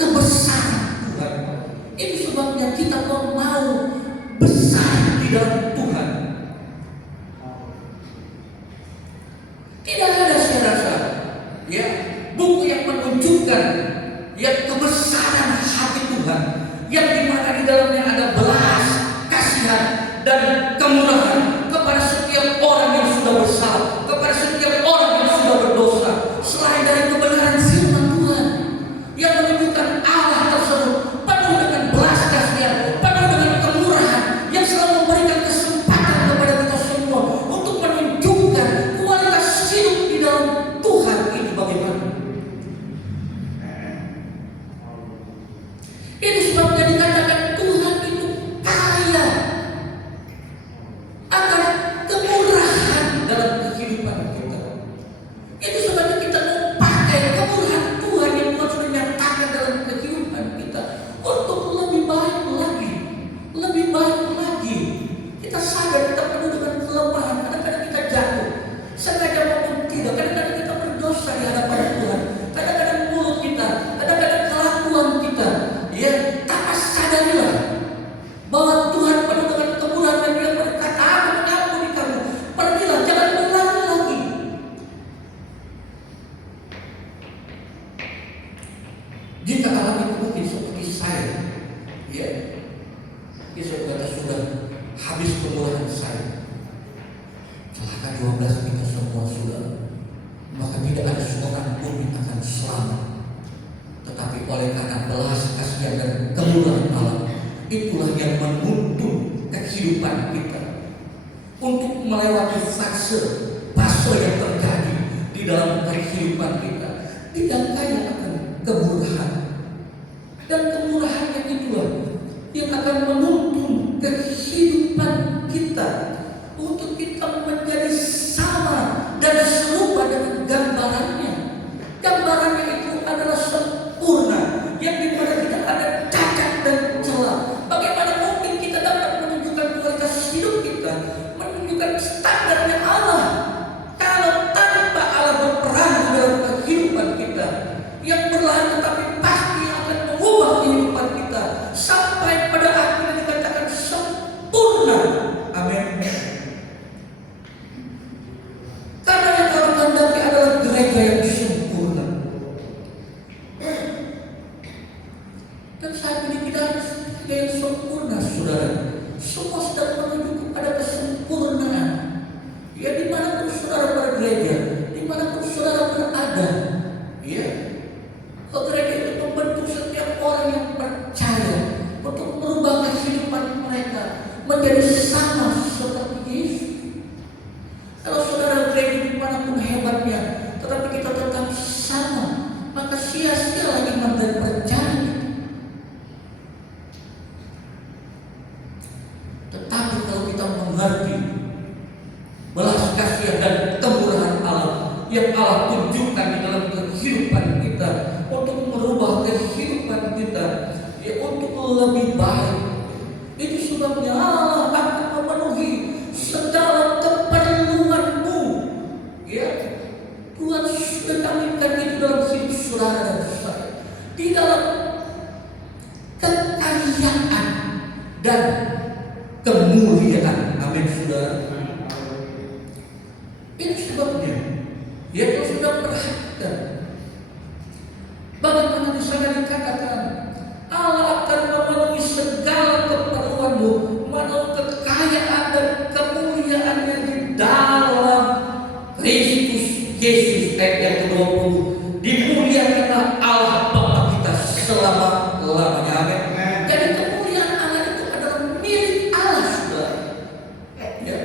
kebesaran Tuhan. Itu sebabnya kita mau besar di dalam Tuhan. Tidak ada, saya rasa, ya, buku yang menunjukkan yang kebesaran hati Tuhan, yang dimana di dalamnya ada belas kasihan dan kemurahan kepada setiap orang yang sudah bersalah, kepada setiap orang yang sudah berdosa. Selain dari kebenaran firman Tuhan yang menunjukkan Allah tersebut penuh dengan belas kasihan, penuh dengan kemurahan, yang selalu memberikan kesempatan kepada kita semua untuk menunjukkan kualitas hidup di dalam Tuhan itu bagaimana. Ini sebabnya dikatakan Tuhan itu kaya akan kemurahan dalam kehidupan kita. Itu sebabnya kita mau pakai kemurahan Tuhan yang Tuhan sudah nyatakan dalam kehidupan kita untuk lebih baik lagi, lebih baik lagi. Kita sadar kita penuh dengan kelemahan, kadang-kadang kita jatuh, sengaja maupun tidak, kadang-kadang kita berdosa di hadapan Tuhan, kadang-kadang mulut kita, kadang-kadang kelakuan kita, ya, tapi sadarilah bahwa Tuhan penuh dengan kemurahan dan Dia berkata, aku mengampuni kamu, pergilah, jangan mengulangi lagi. Jika Allah itu mungkin seperti saya, ya, Yesus berkata sudah habis kemurahan saya. Celaka 12 kita semua sudah, maka tidak ada seorang pun yang akan selamat. Tetapi oleh karena belas kasihan dan kemurahan Allah, itulah yang menuntun kehidupan kita untuk melewati fase yang terjadi di dalam kehidupan kita. Tidak kaya akan kemurahan, dan kemurahan yang itulah yang akan menuntun kehidupan kita tidak ada yang sempurna, saudara. Semua sedang menuju kepada kesempurnaan. Ya, dimanapun saudara bergereja, dimanapun saudara berada, ya, gereja itu membentuk setiap orang yang percaya untuk merubah kehidupan mereka menjadi sama seperti Yesus. Kalau saudara gereja dimanapun hebatnya, tetapi kita tetap sama, maka sia-sia iman dan percaya. Tetapi kalau kita mengerti belas kasihan dan kemurahan Allah yang Allah tunjukkan di dalam kehidupan kita untuk merubah kehidupan kita, ya, untuk lebih baik, itu sebabnya Allah akan memenuhi segala keperluanmu. Ya, Tuhan sudah tampilkan itu dalam hidup saudara dan saya, di dalam kekayaan dan kemuliaan. Amin, saudara. Itu sebabnya, ya, kalau sudah perhatikan bagaimana di sana dikatakan Allah akan memenuhi segala keperluanmu, memenuhi kekayaan dan kemuliaannya di dalam Kristus Yesus. Ayat yang ke-20, dimuliakanlah Allah Bapa kita selama-lamanya. Amin. Jadi kemuliaan Allah itu adalah milik Allah, saudara. Ya.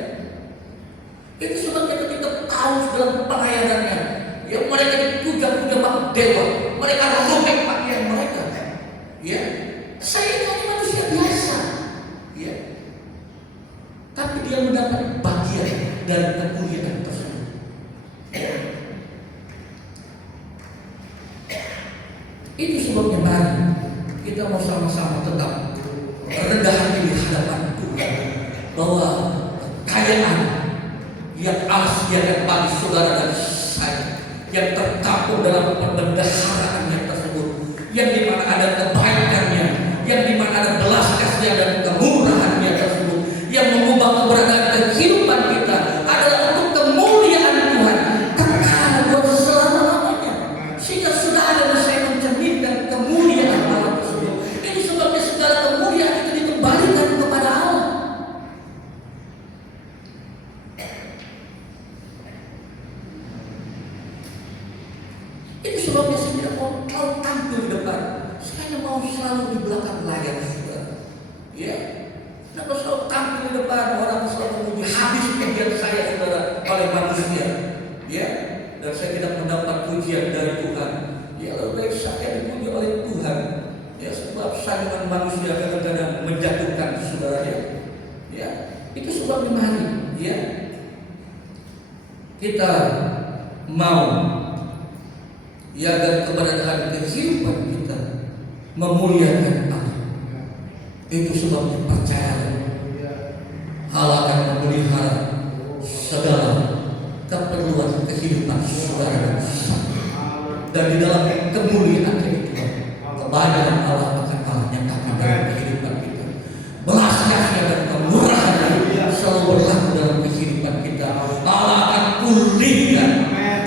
Itu sebabnya ketika Paulus dalam pelayanannya, ya, mereka dipuja-puja dewa, mereka robek pakaian mereka. Ya, saya ini manusia biasa, ya, tapi dia mendapat bagian dari kemuliaan tersebut. Itu sebabnya mari kita mau sama-sama tetap rendah hati di hadapan Tuhan, bahwa kekayaan yang Allah sediakan bagi saudara dan saya, yang tertampung dalam pembendaharaannya tersebut, yang dimana ada kebaikannya, yang dimana ada belas kasihan dan kemurahannya tersebut, yang mengubah keberadaan kehidupan kita adalah untuk kemuliaan Tuhan, kekal buat selama-lamanya, sehingga saudara dan saya mencerminkan kemuliaan Allah tersebut. Ini sebabnya segala kemuliaan itu dikembalikan kepada Allah. Itu sebabnya saya tidak mau terlalu tampil di depan. Saya mau selalu di belakang layar, saudara. Ya, kenapa selalu tampil di depan? Orang selalu memuji, habis pujian saya, saudara, oleh manusia. Ya, dan saya tidak mendapat pujian dari Tuhan. Ya, lebih baik saya dipuji oleh Tuhan. Ya, sebab saya dengan manusia kadang-kadang menjatuhkan saudaranya. Ya, itu sebabnya mari, ya, kita mau, ya, dan keberadaan kehidupan kita memuliakan Allah. Itu sebabnya percayalah, Allah akan memelihara segala keperluan kehidupan saudara dan saya. Dan di dalam kemuliaan itu, kebahagiaan Allah akan Allah nyatakan dalam kehidupan kita. Belas kasihan dan kemurahan selalu berlaku dalam kehidupan kita. Allah akan pulihkan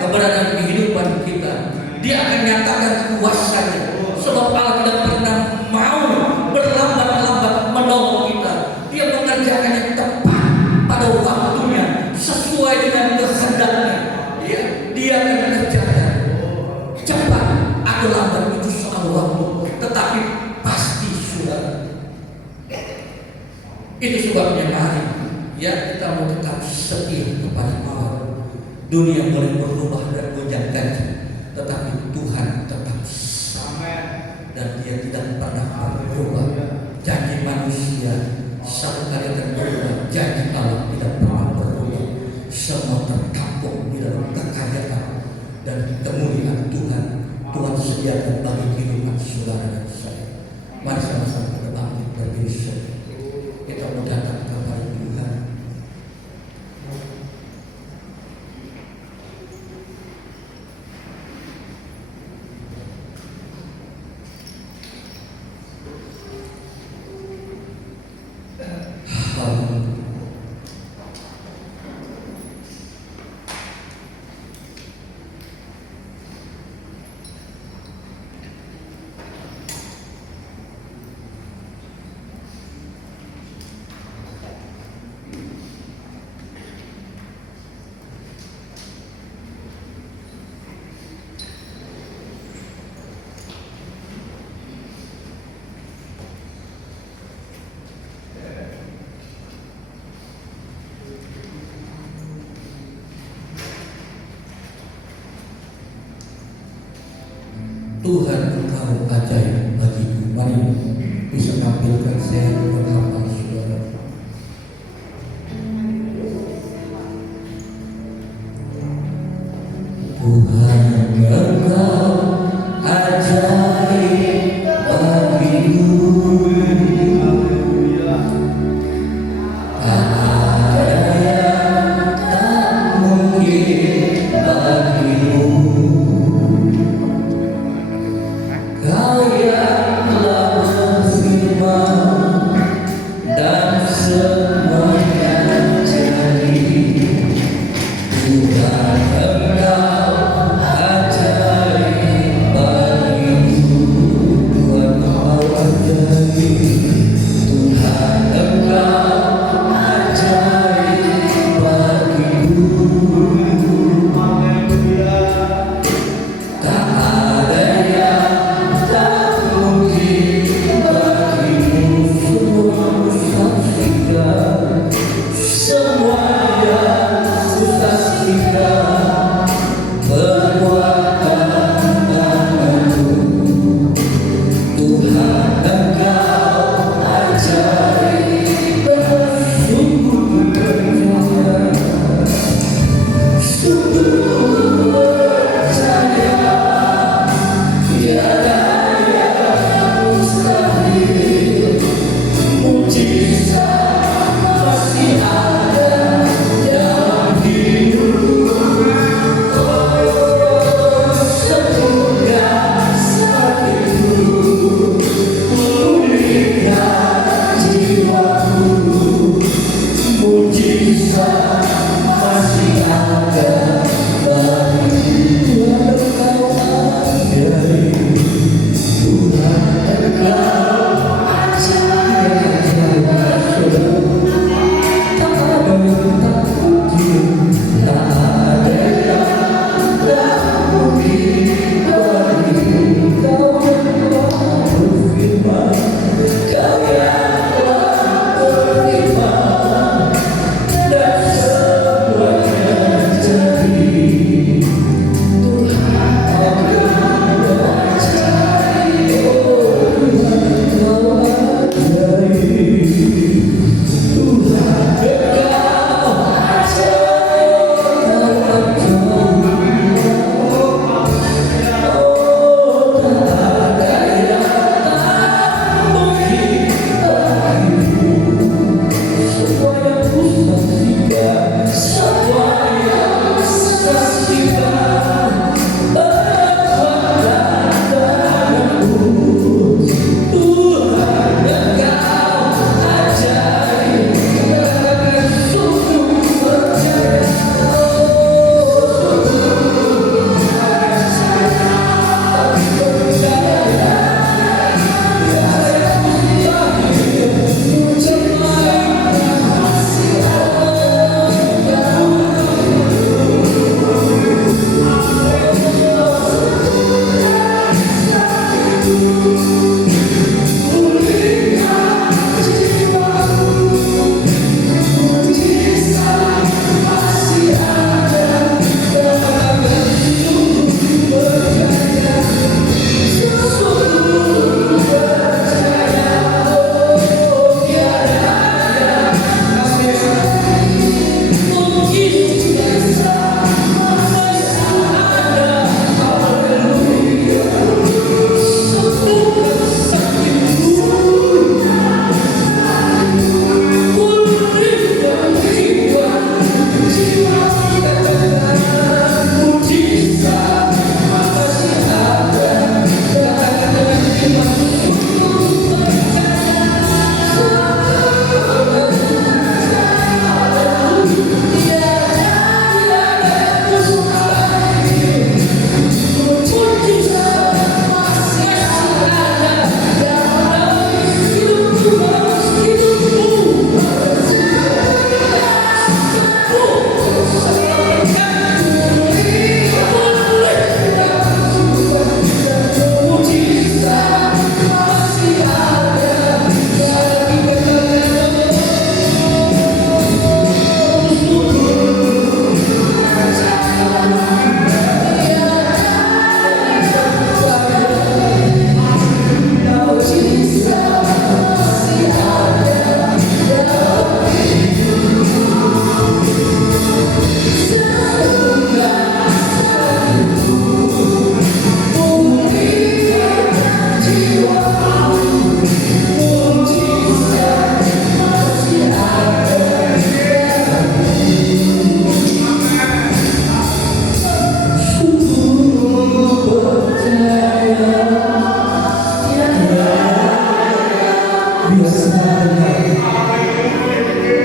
keberadaan kehidupan kita. Dia akan nyatakan kuasanya. Sebab Allah tidak pernah mau berlambat-lambat menolong kita. Dia mengerjakan yang tepat pada waktunya, sesuai dengan kehendaknya. Ya, dia akan mengerjakan cepat atau lambat, itu soal waktu, tetapi pasti sudah. Itu sebabnya mari, ya, kita mau tetap setia kepada Allah. Dunia boleh berubah dan gonjang-ganjing, tetapi Tuhan tetap sama, dan Dia tidak pernah berubah. Janji manusia satu kali akan berubah, janji Allah tidak pernah berubah. Semua tertampung di dalam kekayaan dan kemuliaan Tuhan. Tuhan sediakan bagi kehidupan saudara dan saya. Mari sama-sama kita bangkit berdiri. Kita mau datang kepada Tuhan. Tuhan engkau ajaib bagiku. Mari bisa tampilkan saya beberapa suara. Tuhan engkau ajaib bagiku. Tak ada yang tak mungkin bagimu. Kau yang telah berfirman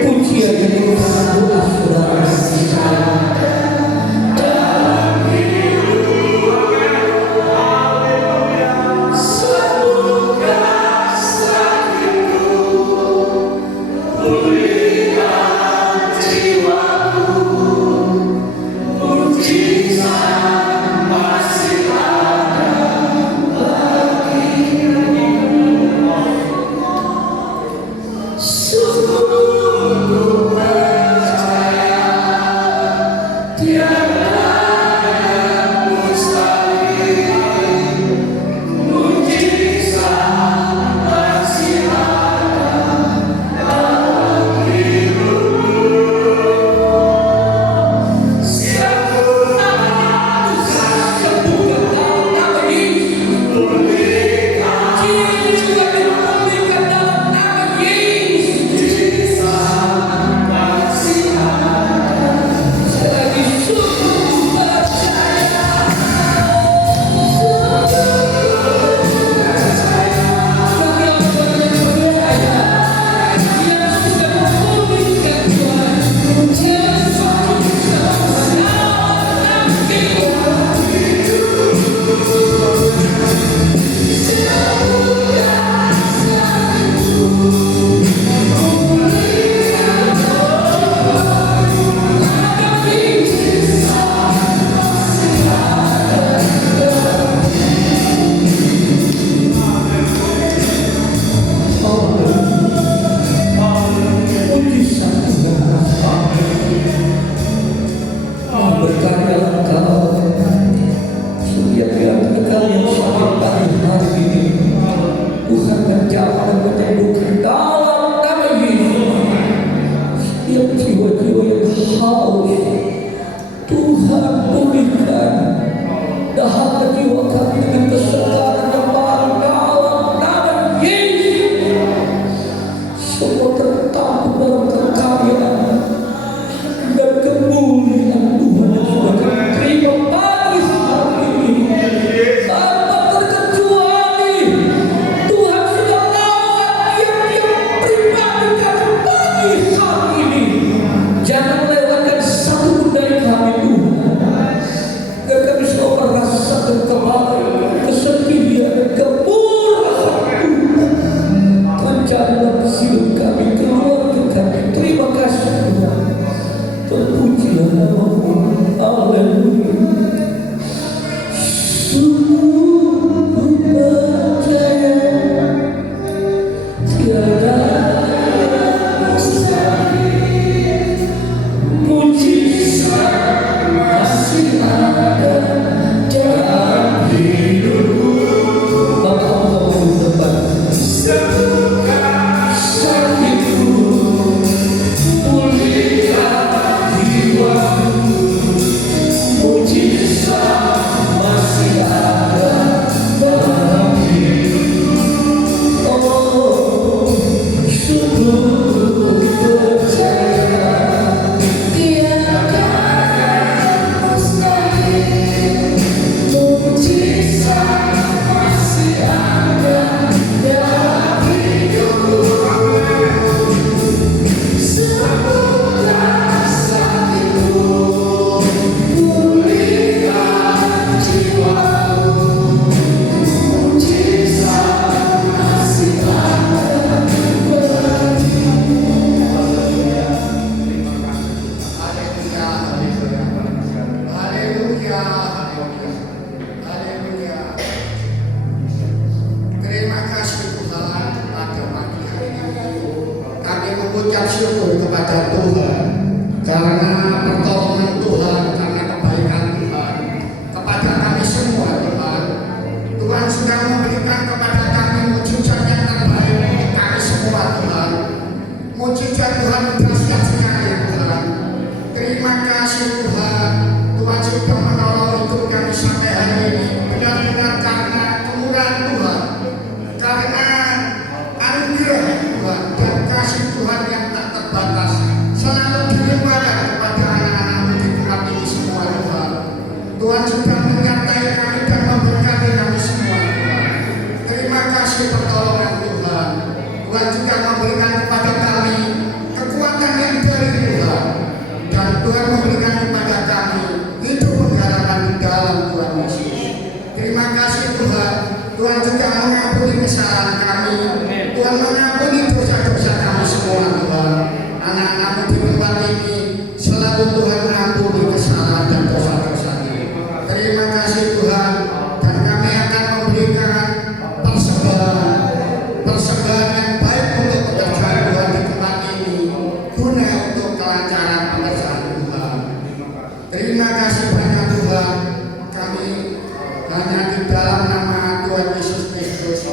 Pujian yang doa saudara. Tuhan dan kasih Tuhan yang tak terbatas selalu dilimpahkan kepada anak-anak Tuhan juga memberikan kepada kami kekuatan yang dari Tuhan, dan Tuhan memberikan kepada kami hidup pengharapan di dalam Tuhan Yesus. Terima kasih Tuhan. Tuhan juga mengampuni kesalahan kami. Tuhan mengampuni dosa-dosa kami semua Tuhan. Anak-anakmu di tempat ini selalu Tuhan mengampuni kesalahan dan dosa-dosa kami. Terima kasih Tuhan. Dan kami akan memberikan persembahan yang baik untuk pekerjaan Tuhan di tempat ini, guna untuk kelancaran pekerjaan Tuhan. Terima kasih banyak Tuhan. Kami hanya di dalam nama Tuhan Yesus Kristus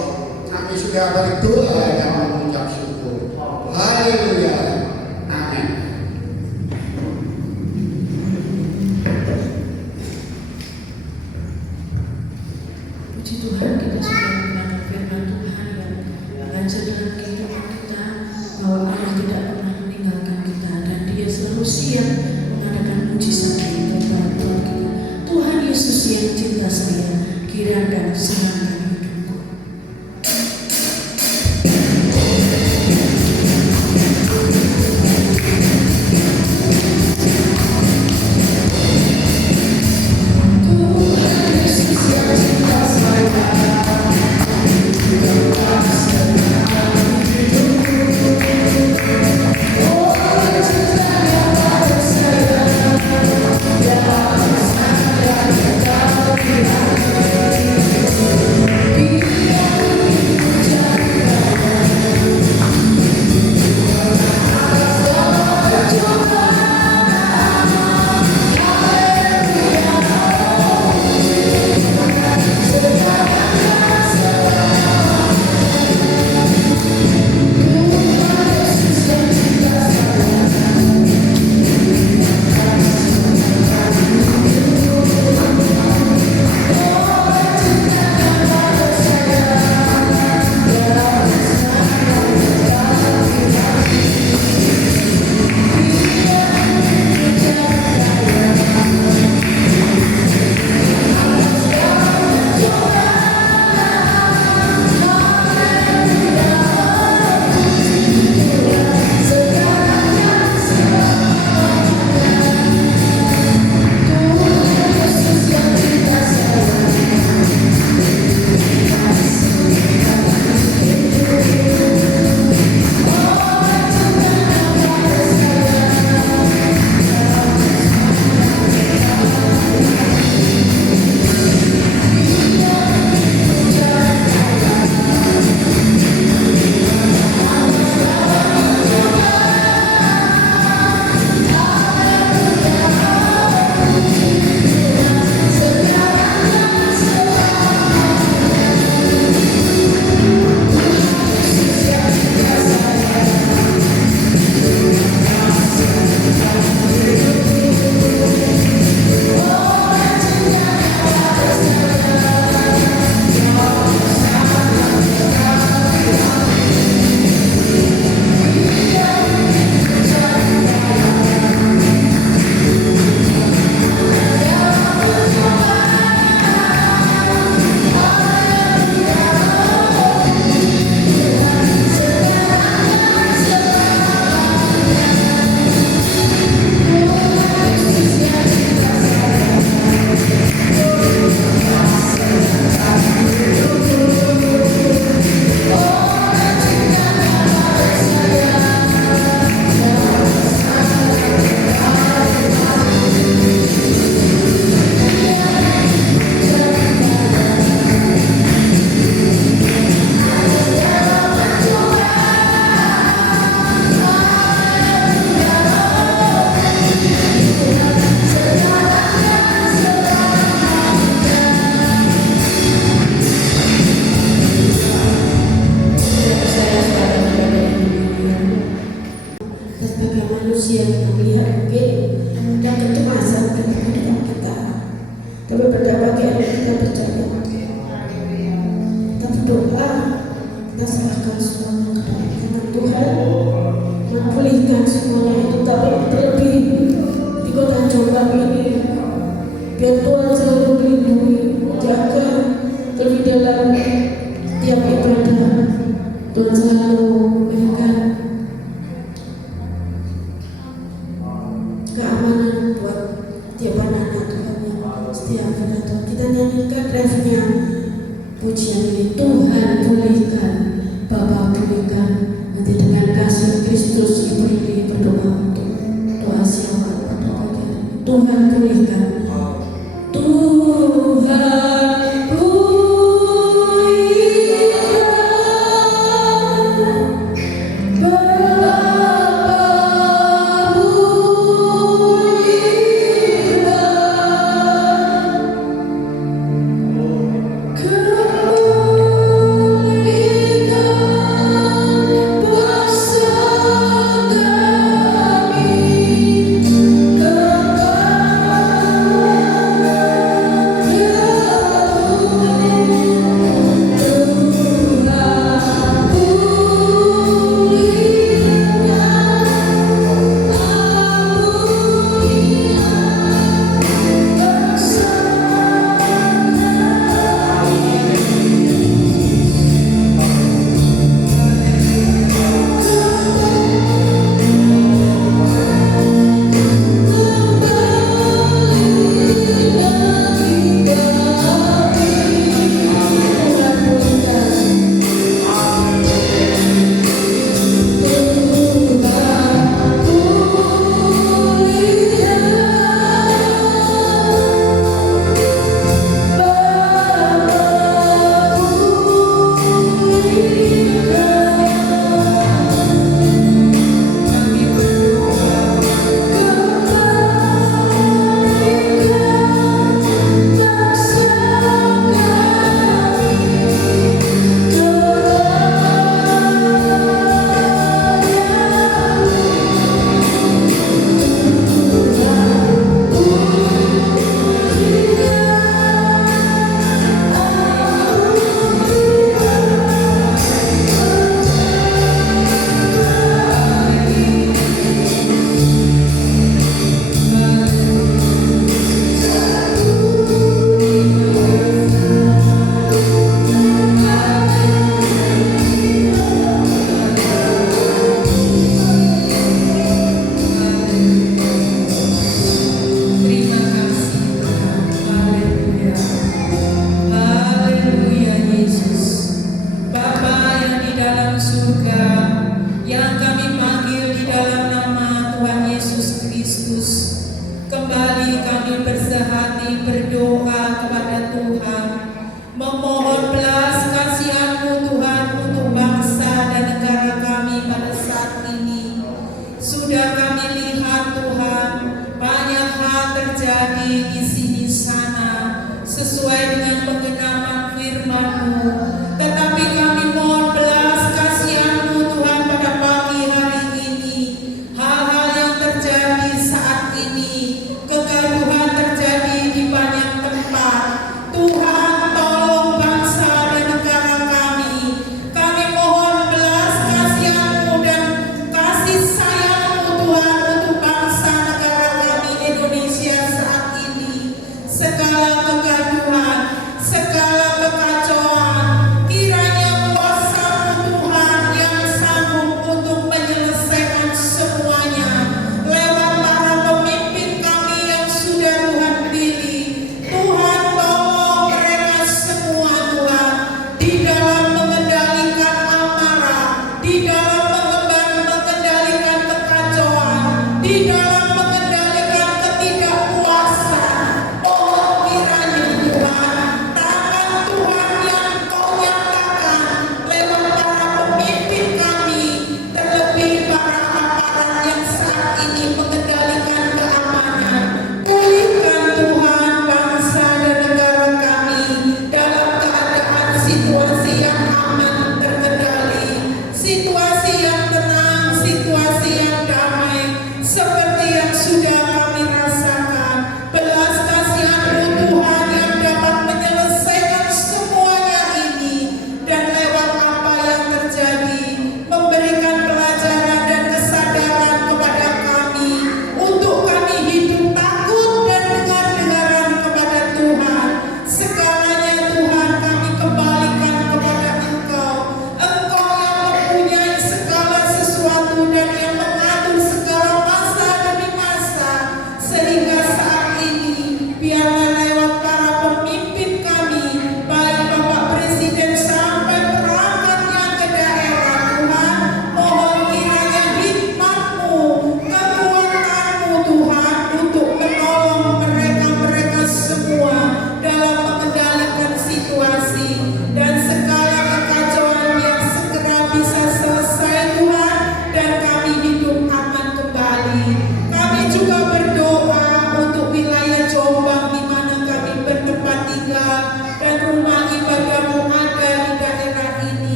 kami sudah berdoa dan mengucap syukur. Haleluya. Amin. Puji Tuhan, kita sudah mendengar firman Tuhan yang mengajar dalam kehidupan kita bahwa Allah tidak pernah meninggalkan kita dan Dia selalu siap mengadakan mujizat di kehidupan kita. Tuhan Yesus yang cinta saya, kiranya senangkan hidupku. Tuhan Yesus yang cinta saya, kiranya senangkan hidupku. Oh, cintanya pada saya, yang sangat dalam berdoa, kita serahkan semuanya kepada Tuhan, memulihkan semuanya itu, tapi terlebih di kota Jombang ini, biar Tuhan selalu melindungi, jaga terlebih dalam tiap ibadah, Tuhan selalu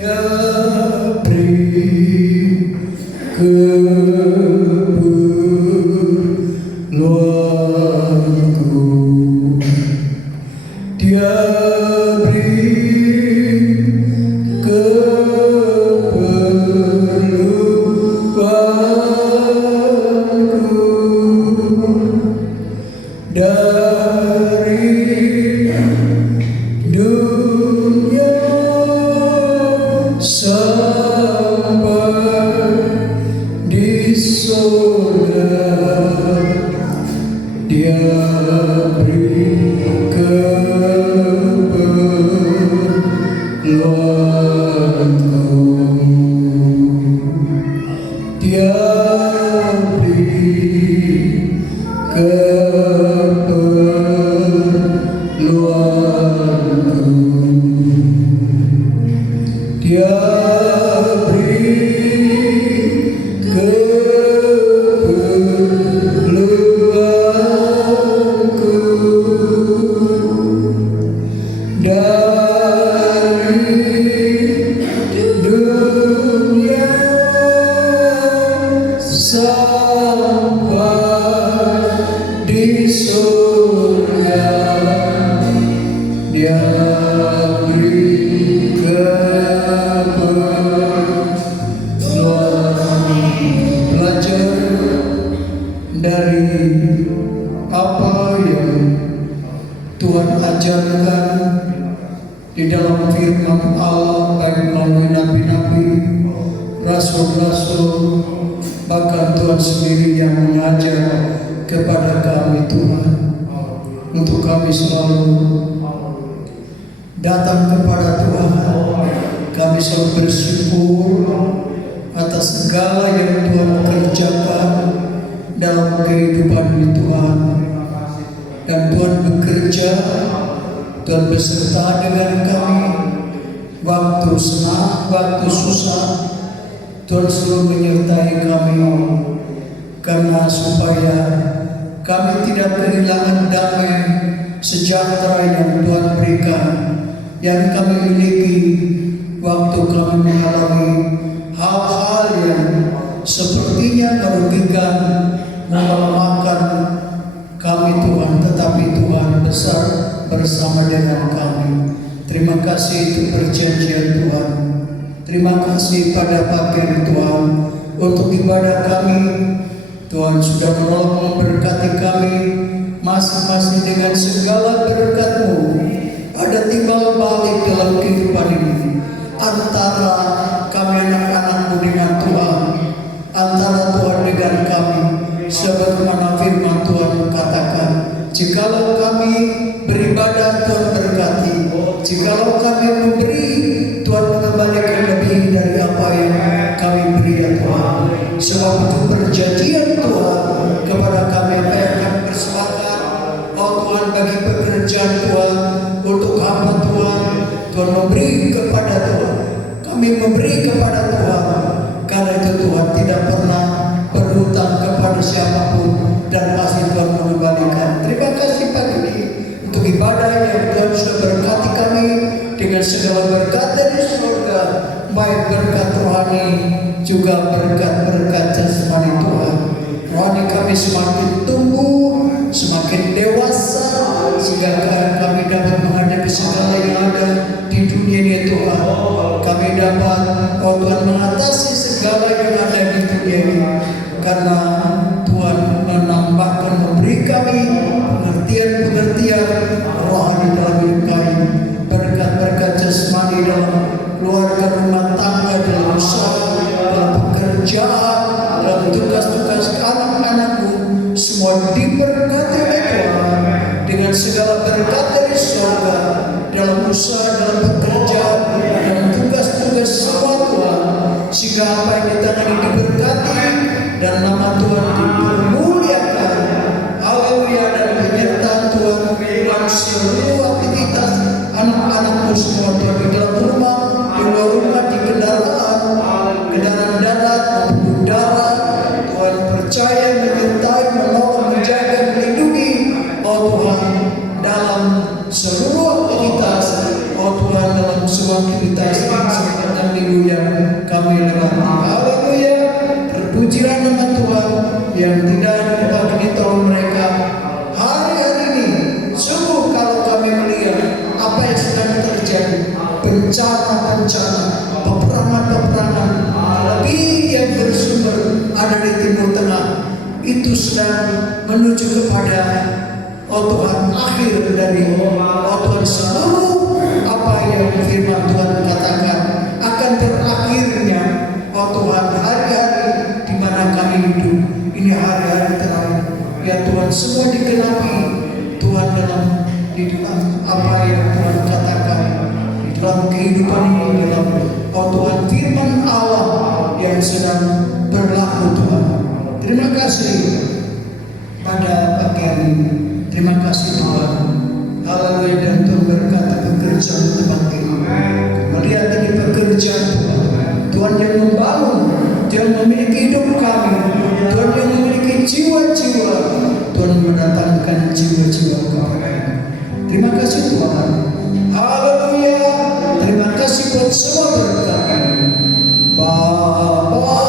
Dia beri keperluanku, Dia beri keperluanku dari dunia sampai di surga. Dia beri keperluanku, Dia beri keperluanku, Dia beri keperluanku dari dunia sampai di surga. Dia beri keperluanku. Belajar dari apa yang Tuhan ajarkan di dalam firman Allah, baik melalui nabi-nabi, rasul-rasul, bahkan Tuhan sendiri yang mengajar kepada kami Tuhan, untuk kami selalu datang kepada Tuhan. Kami selalu bersyukur atas segala yang Tuhan kerjakan dalam kehidupan ini Tuhan. Dan Tuhan bekerja, Tuhan beserta dengan kami waktu senang, waktu susah. Tuhan selalu menyertai kami, karena supaya kami tidak kehilangan damai sejahtera yang Tuhan berikan, yang kami miliki waktu kami mengalami hal-hal yang sepertinya merugikan, melemahkan kami Tuhan, tetapi Tuhan besar bersama dengan kami. Terima kasih untuk perjanjian Tuhan. Terima kasih pada pagi Tuhan untuk ibadah kami. Tuhan sudah menolong memberkati kami masing-masing dengan segala berkat-Mu. Ada timbal balik dalam kehidupan ini antara kami anak-anak-Mu dengan Tuhan, antara Tuhan dengan kami. Sebagaimana firman Tuhan katakan, jikalau kami beribadah, Tuhan berkati. Jikalau kami memberi, Tuhan mengembalikan lebih dari apa yang kami beri, ya Tuhan. Sebab itu perjanjian Tuhan kepada kami yang akan bersepakat, oh Tuhan, bagi pekerjaan Tuhan, untuk hamba Tuhan, Tuhan memberi kepada Tuhan. Kami memberi kepada Tuhan, karena itu Tuhan tidak pernah berhutang kepada siapapun, dan pasti Tuhan mengembalikan. Terima kasih pagi ini untuk ibadah yang Tuhan sudah berkati kami dengan segala berkat dari surga, baik berkat rohani juga berkat-berkat jasmani Tuhan. Rohani kami semakin tumbuh, semakin dewasa, sehingga kami dapat menghadapi segala yang ada di dunia ini Tuhan. Kami dapat, oh Tuhan, mengatasi segala yang ada di dunia ini, karena Tuhan menambahkan, memberi kami pengertian-pengertian rohani dalam hidup kami, berkat-berkat jasmani dalam keluarga, rumah tangga, dalam usaha, dalam pekerjaan, dalam tugas-tugas anak-anak-Mu, semua diberkati oleh Tuhan dengan segala berkat dari surga, dalam usaha, dalam pekerjaan, dalam tugas-tugas semua Tuhan, sehingga apa yang ditangani diberkati dan nama Tuhan dipermuliakan. Haleluya. Dan penyertaan Tuhan dalam seluruh aktivitas anak-anak-Mu semua Tuhan, di dalam rumah, di luar rumah, di kendaraan darat maupun udara. Tuhan percaya, menyertai, menolong, menjaga, melindungi, oh Tuhan, dalam seluruh aktivitas, oh Tuhan, dalam semua aktivitas yang bencana-bencana, peperangan-peperangan, lebih yang bersumber ada di Timur Tengah, itu sedang menuju kepada Tuhan akhir dari Tuhan. Seluruh apa yang firman Tuhan katakan akan berakhirnya Tuhan hari-hari di mana kami hidup. Ini hari-hari terakhir ya Tuhan, semua digenapi Tuhan di dalam apa yang Tuhan katakan di dalam kehidupan ini, dalam Tuhan firman Allah yang sedang berlaku Tuhan. Terima kasih pada pagi hari ini. Terima kasih Tuhan. Haleluya. Dan Tuhan berkata pekerjaan tempat ini. Melihat ini pekerjaan Tuhan. Tuhan yang membangun, Tuhan memiliki hidup kami, Tuhan yang memiliki jiwa-jiwa, Tuhan mendatangkan jiwa-jiwa kami. Terima kasih Tuhan. Haleluya. Terima kasih buat semua berkat. Bapa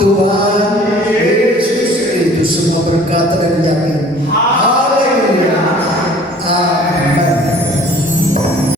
Tuhan Yesus itu semua berkata dan yakin.